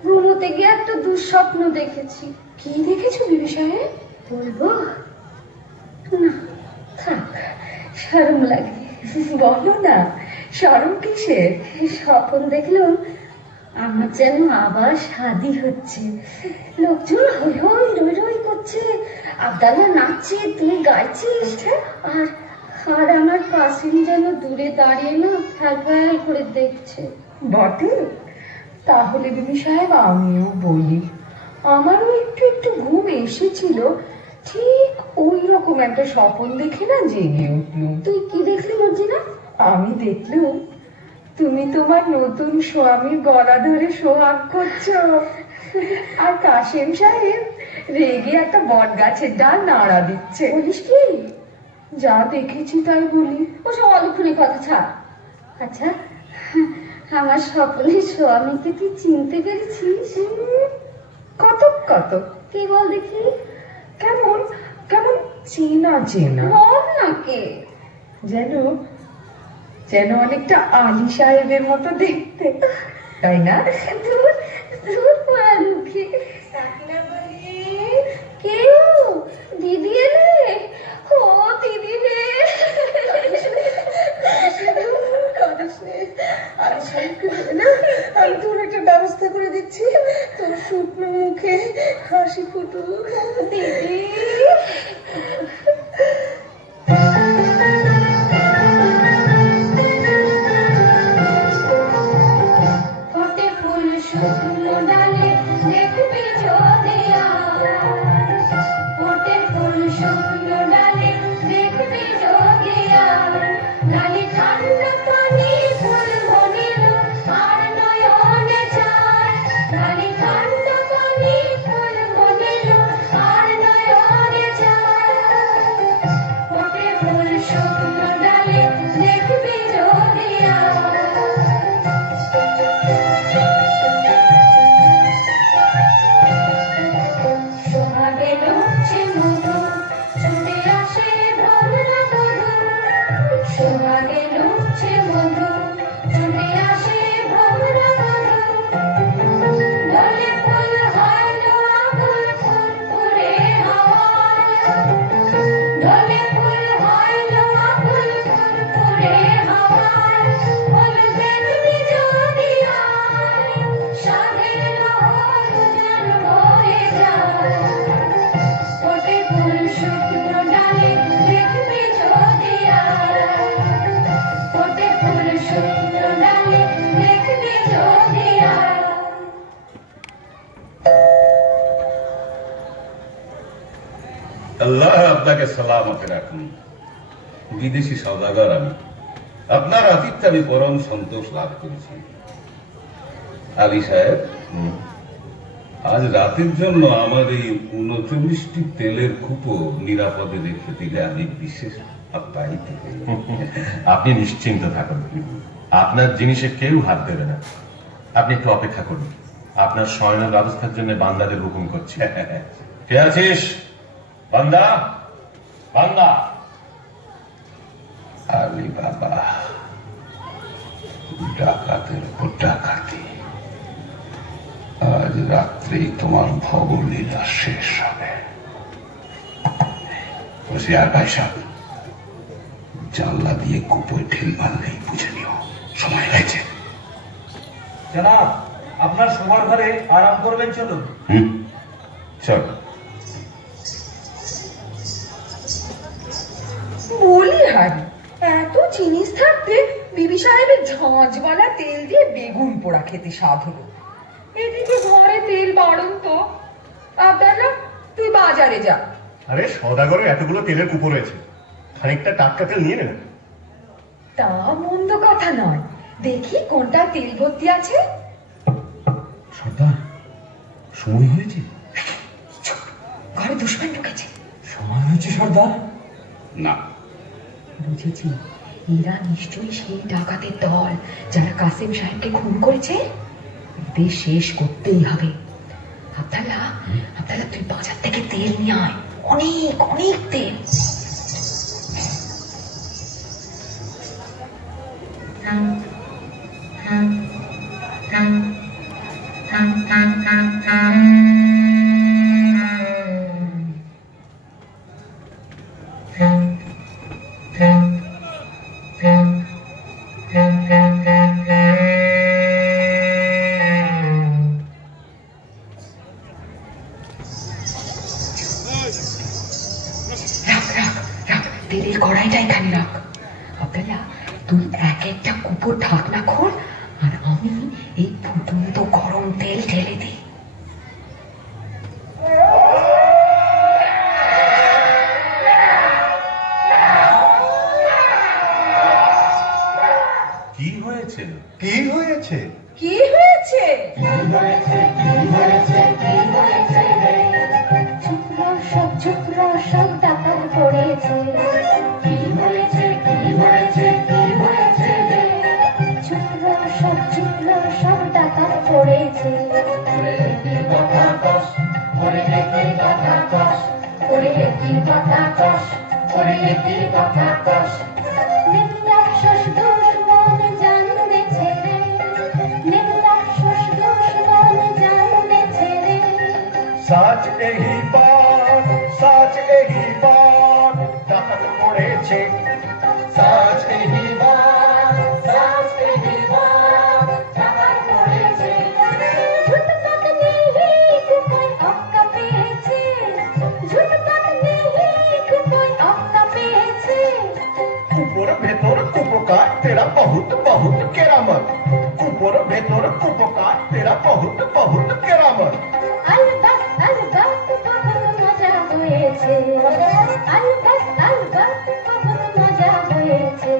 ঘুমোতে গিয়ে একটা দুঃস্বপ্ন দেখেছি। কি দেখেছো বিবি সাহেব? বলবো না, থাক, শরম লাগে। বলো না, শরম কিসের? স্বপ্ন দেখলাম আমার যেন আবার শাদি হচ্ছে, লোকজন হই হই রই রই করছে, আবদালা নাচছে, তুই গাইছিস, আর আর আমার কাসিম যেন দূরে দাঁড়িয়ে না ফ্যাল ফ্যাল করে দেখছে। বটে? তাহলে বিবি সাহেব আমিও বলি, আমারও একটু একটু ঘুম এসেছিল, ঠিক ওই রকম একটা স্বপ্ন দেখে না জেগে উঠলুম। তুই কি দেখলি মর্জিনা? আমি দেখলুম তুমি তোমার নতুন স্বামীর গলা ধরে সোহাগ করছো, আর কাশেম সাহেব রেগে একটা বট গাছের ডাল নাড়া দিচ্ছে। বলিস কি? যা দেখেছি তাই বলি। ওসব অলক্ষণী কথা ছাড়। আচ্ছা, আমার স্বপ্নের স্বামীকে তুই চিনতে পেরেছিস? কত কত। কে বল দেখি? কেমন কেমন চেনা চেনা, বল না কে। যেন যেন অনেকটা আলী সাহেবের মতো দেখতে, তাই না? দূর দূর মুখে। কেউ? দিদি এলে? ও দিদি রে। আমি তোর একটা ব্যবস্থা করে দিচ্ছি, তোর শুকনো মুখে হাসি ফুটুক। দিদি ফোটে ফুল শুকনো ডালে দেখবি যদি আজ। ফোটে ফুল শুকনো ডালে দেখবি যদি আজ। ডালে ঠান্ডা পানি ফুল মনিল আর নয়নে চায়। ডালে ঠান্ডা পানি ফুল মনিল আর নয়নে চায়। ফোটে ফুল শুকনো ডালে দেখবি যদি আজ। সোহাগে লুচ্ছে মধু ছুটে আসে ভ্রমরা বধূ। সোহাগে লুচ্ছে মধু ছুটে আসে ভ্রমরা বধূ। ডলে ফুল হয় লো আকুল ফুরফুরে হাওয়ায়। ডলে ফুল হয় লো আকুল ফুরফুরে হাওয়ায়। ফুল দেখবি যদি আয়, সাধের লহর যেন বয়ে যায়। ফোটে ফুল শুকনো ডালে দেখবি যদি আয়। ফোটে ফুল শুকনো ডালে দেখবি যদি আয়। আল্লাহ আপনাকে সালামতে রাখুন। বিদেশি সওদাগর আমি, আপনার আতিথ্যে আমি পরম সন্তোষ লাভ করেছি। আলী সাহেব, আজ রাতের জন্য আমার এই 39টি তেলের কূপও নিরাপদে রেখে দিলে আমি বিশেষ আপ্যায়িত হই। আপনি নিশ্চিন্ত থাকুন, আপনার জিনিসে কেউ হাত দেবে না। আপনি একটু অপেক্ষা করুন, আপনার শয়ন ব্যবস্থার জন্য বান্দাদের হুকুম করছি। কে আছিস বান্দা? বান্দা আলী বাবা, ডাকাতের উপর ডাকাতি। আজ রাত্রেই তোমার ভবলীলা শেষ হবে। হুঁশিয়ার ভাই সাহেব, জানলা দিয়ে কুপোয় ঢিল মারলেই বুঝে নিও সময় হয়েছে। জনাব, আপনার শোবার ঘরে আরাম করবেন, চলুন। চল। বলি হারি, এত জিনিস থাকতে বিবি সাহেবের ঝাঁঝওয়ালা তেল দিয়ে বেগুন পোড়া খেতে স্বাদ হলো। এদিকে ঘরে তেল বাড়ন তো। আব্দাল্লাহ, তুই বাজারে যা। আরে সওদাগরের এতগুলো তেলের কুপো রয়েছে, খানিকটা টাটকা তেল নিয়ে নেবেন। তা মন্দ কথা নয়, দেখি কোনটা তেল ভর্তি আছে। সর্দার, সময় হয়েছে। ঘরে দুশমন ঢুকেছে। সময় হয়েছে সর্দার। না, বুঝেছি, এরা নিশ্চয়ই সেই ডাকাতের দল যারা কাসেম সাহেবকে খুন করেছে। এদের শেষ করতেই হবে। আব্দাল্লাহ, আব্দাল্লাহ, তুই বাজার থেকে তেল নিয়ে আয়, অনেক অনেক তেল। রাখ রাখ রাখ, তেলের কড়াইটা এখানে রাখ। আব্দাল্লাহ, তুই এক একটা কুপোর ঢাকনা খোল, আর আমি এই ফুটন্ত গরম তেল ঢেলে দিই। কি হয়েছে? কি হয়েছে? কি হয়েছে? চুপ রহ সব ডাকাত পড়েছে। কি হয়েছে, কি হয়েছে, কি হয়েছে রে? চুপ রহ সব ডাকাত পড়েছে। ওরে কি কথা কস, ওরে কি কথা কস, ওরে কি কথা কস, ওরে কি কথা কস। নির্লাক্ষস দুশ্মন জানবেছে রে, নির্লাক্ষস দুশ্মন জানবেছে রে। সাজ এই বাত, সাজ এই বাত, ডাকাত পড়েছে। সাজ এই বাত, সাজ এই বাত, ডাকাত পড়েছে। বহুত কেরামত। আলবাত আলবাত বহুত মজা হয়েছে, আলবাত আলবাত বহুত মজা হয়েছে।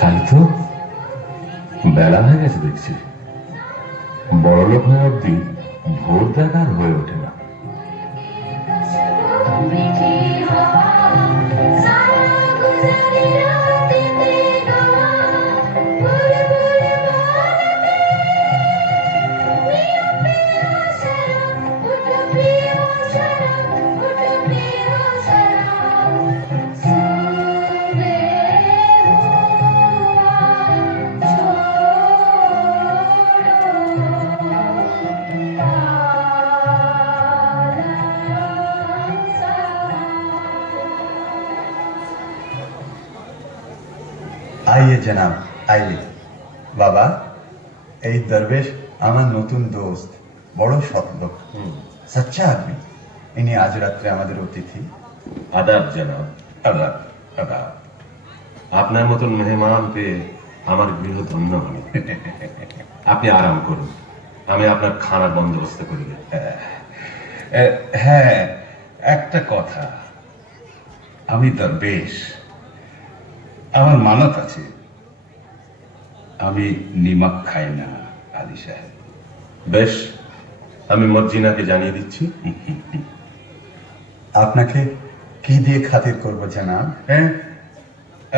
তাই তো বেলা হয়ে গেছে দেখছি। বড়লোক হয়ে অব্দি ভোর দেখার হয়ে ওঠে না। आइए जनाब आइए। बाबा এই দরবেশ আমার নতুন দোস্ত, বড় সৎ লোক, সচ্চা আদমি। ইনি আজ রাত্রে আমাদের অতিথি। আদাব জনাব, আদাব আদাব। আপনার মতন মেহমান পেয়ে আমার গৃহ ধন্য হল। আপনি আরাম করুন, আমি আপনার খানার বন্দোবস্ত করি। হ্যাঁ, একটা কথা, আমি দরবেশ, আমার মানত আছে, আমি নিমক খাই না আলী সাহেব। বেশ, আমি মর্জিনাকে জানিয়ে দিচ্ছি। আপনাকে কি দিয়ে খাতির করব জনাব? হ্যাঁ,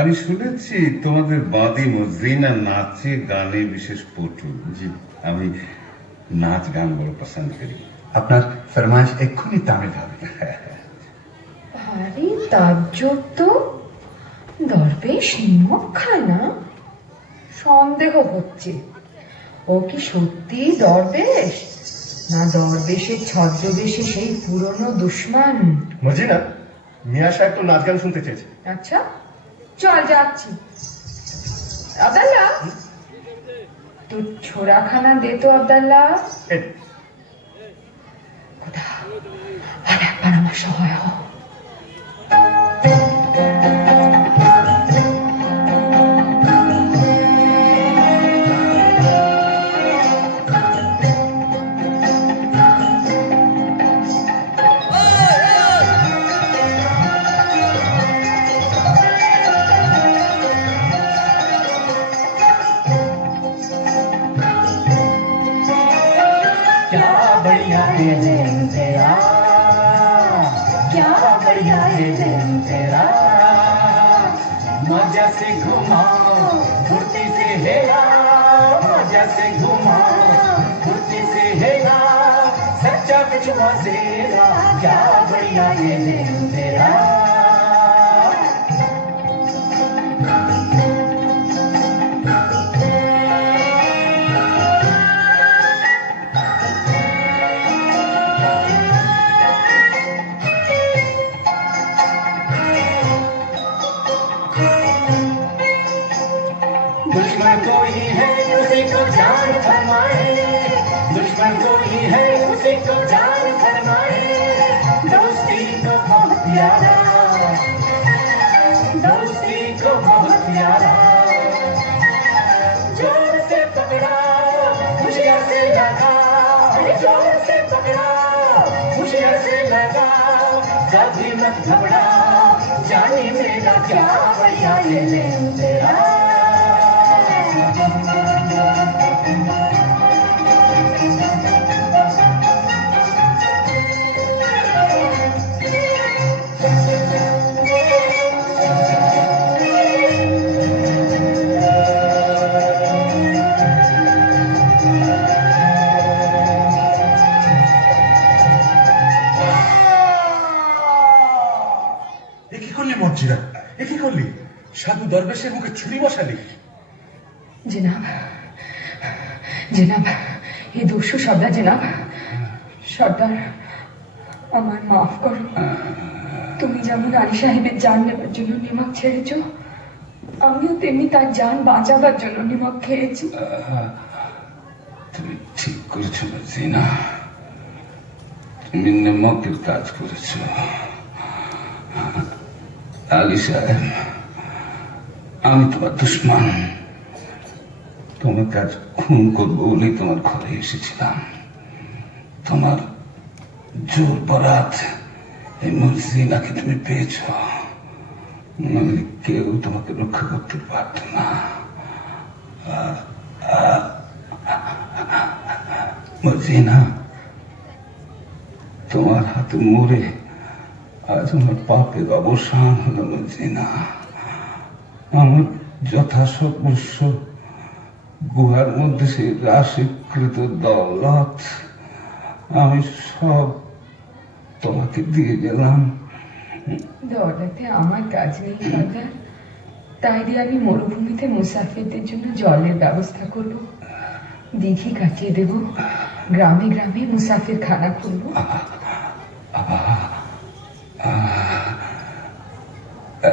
আমি শুনেছি তোমাদের বাদী মর্জিনা নাচে গানে বিশেষ পটু। জি, আমি নাচ গান বড় পছন্দ করি। আপনার ফরমাইশ এক্ষুনি তামিল হবে। আরে তাজ্জব তো, দরবেশ নিমক খায় না? সন্দেহ হচ্ছে ও কি সত্যি দরবেশ, না দরবেশের ছদ্মবেশে সেই পুরনো দুশ্মন? মর্জিনা, মিয়া সাহেব তো নাচ গান শুনতে চেয়েছে। আচ্ছা চল যাচ্ছি। আব্দাল্লাহ, তোর ছোড়াখানা দে তো আব্দাল্লাহ। এই, কোথা আর একবার আমার সহায় হ। क्या बढ़िया है दिन तेरा, क्या बढ़िया है दिन तेरा, मजा से घुमाओ फुर्ती से हेरा, मजा से घुमाओ फुर्ती से हेरा, सच्चा बिचवा तेरा, क्या बढ़िया है दिन तेरा। दुश्मन कोई है उसी को जान थमा है उसी को जान फरमाए दोस्ती को बहुत प्यारा दोस्ती को बहुत प्यारा जोर से पकड़ा होशियार से लगा जोर से पकड़ा होशियार से लगा कभी मत घबरा जाने मेरा क्या भैया ये ले तेरा মর্জিনা এ কি করলি সাধু দরবেশের মুখে ছুরি বসালি জনাব জনাব এই দস্যু সর্দার জনাব সর্দার আমার মাফ করো তুমি যেমন আলী সাহেবের জান নেবার জন্য নিমক ছেড়েছ আমিও তেমনি তার জান বাঁচাবার জন্য নিমক খেয়েছি তুমি ঠিক করেছো মর্জিনা তুমি নিমকের কাজ করেছো আলী সাহেব আমি তোমার দুশ্মন তোমাকে আজ খুন করবো বলেই তোমার ঘরে এসেছিলাম তোমার জোর বরাত এই মর্জিনাকে তুমি পেয়েছ মানে কেউ তোমাকে রক্ষা করতে পারত না মর্জিনা তোমার হাতে মরে আজ আমার পাপের অবসান হলো মর্জিনা আমার যথাসর্বস্ব গুহার মধ্যে সেই রাশিকৃত দৌলত আমি সব তোমাকে দিয়ে গেলাম দৌলতে আমার কাজ নেই সর্দার তাই দিয়ে আমি মরুভূমিতে মুসাফিরদের জন্য জলের ব্যবস্থা করব দিঘি কাটিয়ে দেব গ্রামে গ্রামে মুসাফির খানা খুলবো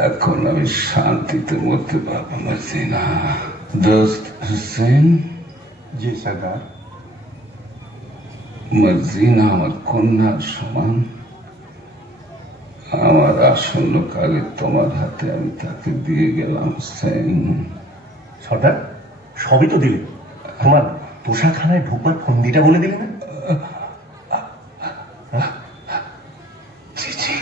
এখন আমি শান্তিতে মরতে পারবো মর্জিনা দোস্ত হুসেন জি সর্দার মর্জিনা আমার কন্যার সমান আমার আসন্ন কালে তোমার হাতে আমি তাকে দিয়ে গেলাম হুসেন সর্দার সবই তো দিলে তোমার পোশাকখানায় ঢুকবার ফন্দিটা বলে দিলে না জি জি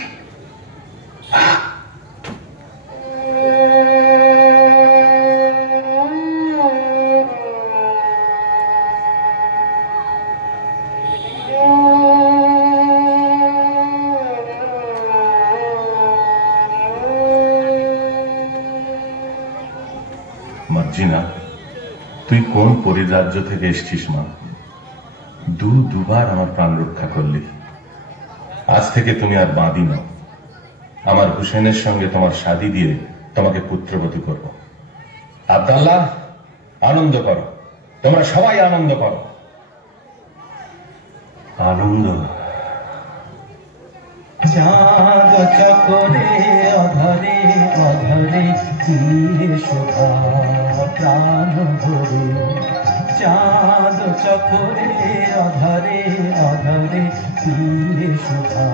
মার্জিনা তুই কোন পরিরাজ্য থেকে এসছিস মা দুবার আমার প্রাণ রক্ষা করলি আজ থেকে তুমি আর বাঁধি নাও আমার হুসেনের সঙ্গে তোমার শাদী দিয়ে তোমাকে পুত্রবতী করব আব্দাল্লাহ আনন্দ করো তোমরা সবাই আনন্দ করো আনন্দ চাঁদ চকরে অধরে অধরে তীরে শোভা প্রাণ ভরে চাঁদ চকরে অধরে অধরে তীরে শোভা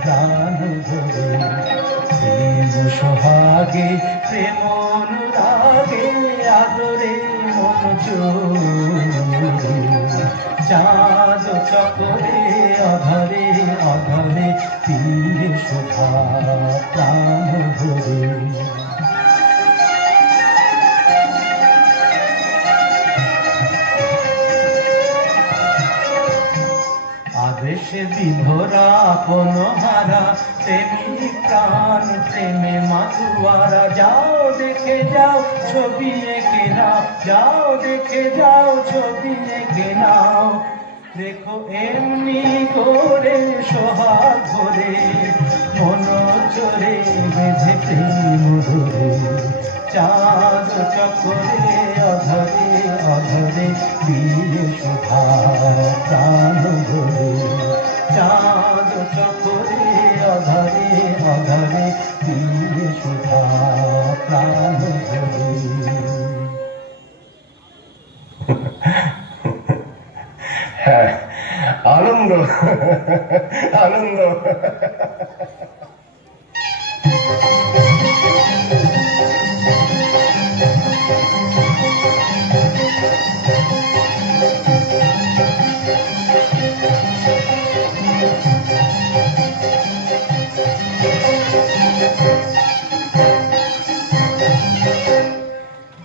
প্রাণ ভরে প্রেম সোহাগে প্রেম অনুরাগে আদরে মন চোরে চাঁদ চকরে অধরে অধরে তীরে শোভা প্রাণ ভরে আবেশে বিভোরা আপন হারা প্রেমী প্রাণ প্রেমে মাতুয়ারা যাও দেখে যাও ছবি এঁকে নাও যাও দেখে যাও ছবি এঁকে নাও দেখো এমনি করে সোহাগ ভরে মন চরে বেঁধে প্রেম ধরে চাঁদ চকরে অধরে অধরে দিয়ে শোভা প্রাণ ভরে চাঁদ চকরে অধরে অধরে দিয়ে শোভা প্রাণ ভরে হ্যাঁ আনন্দ আনন্দ।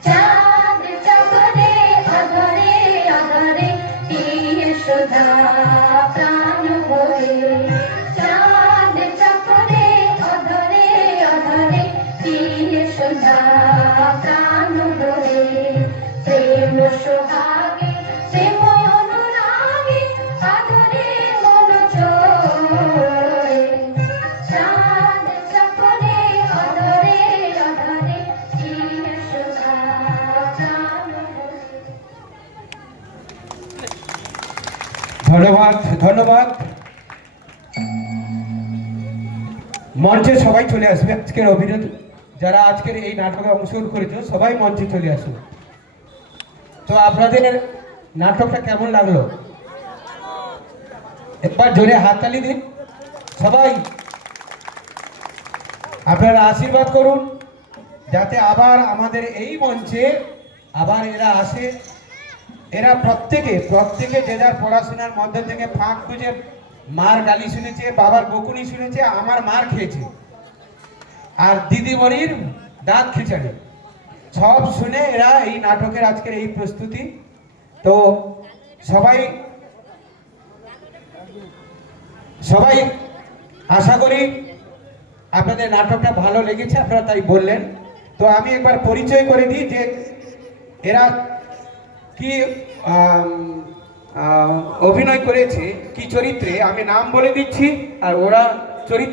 চাঁদ চাকরে আধারে আধারে দিয়ে সুধা প্রাণ ভরে, চাঁদ চাকরে আধারে আধারে দিয়ে সুধা প্রাণ ভরে, প্রেম সোহাগে প্রেম অনুরাগে আদরে মন চোরে, চাঁদ চাকরে আধারে আধারে দিয়ে সুধা প্রাণ ভরে। ধন্যবাদ ধন্যবাদ। মঞ্চে সবাই চলে আসবে আজকের অভিনেতা যারা আজকের এই নাটকে অংশগ্রহণ করেছে, সবাই মঞ্চে চলে আসবে। তো আপনাদের নাটকটা কেমন লাগলো? একবার জোরে হাততালি দিন সবাই। আপনারা আশীর্বাদ করুন যাতে আবার আমাদের এই মঞ্চে আবার এরা আসে। এরা প্রত্যেকে যে যার পড়াশোনার মধ্যে থেকে ফাঁক খুঁজে মার গালি শুনেছে, বাবার বকুনি শুনেছে, আমার মার খেয়েছে, আর দিদিমণির দাঁত খিচাড়ি সব শুনে এরা এই নাটকের আজকের এই প্রস্তুতি। তো সবাই আশা করি আপনাদের নাটকটা ভালো লেগেছে, আপনারা তাই বললেন। তো আমি একবার পরিচয় করে দিই যে এরা কি অভিনয় করেছে, কি চরিত্রে আমি নাম বলে দিচ্ছি, আর ওরা চরিত্র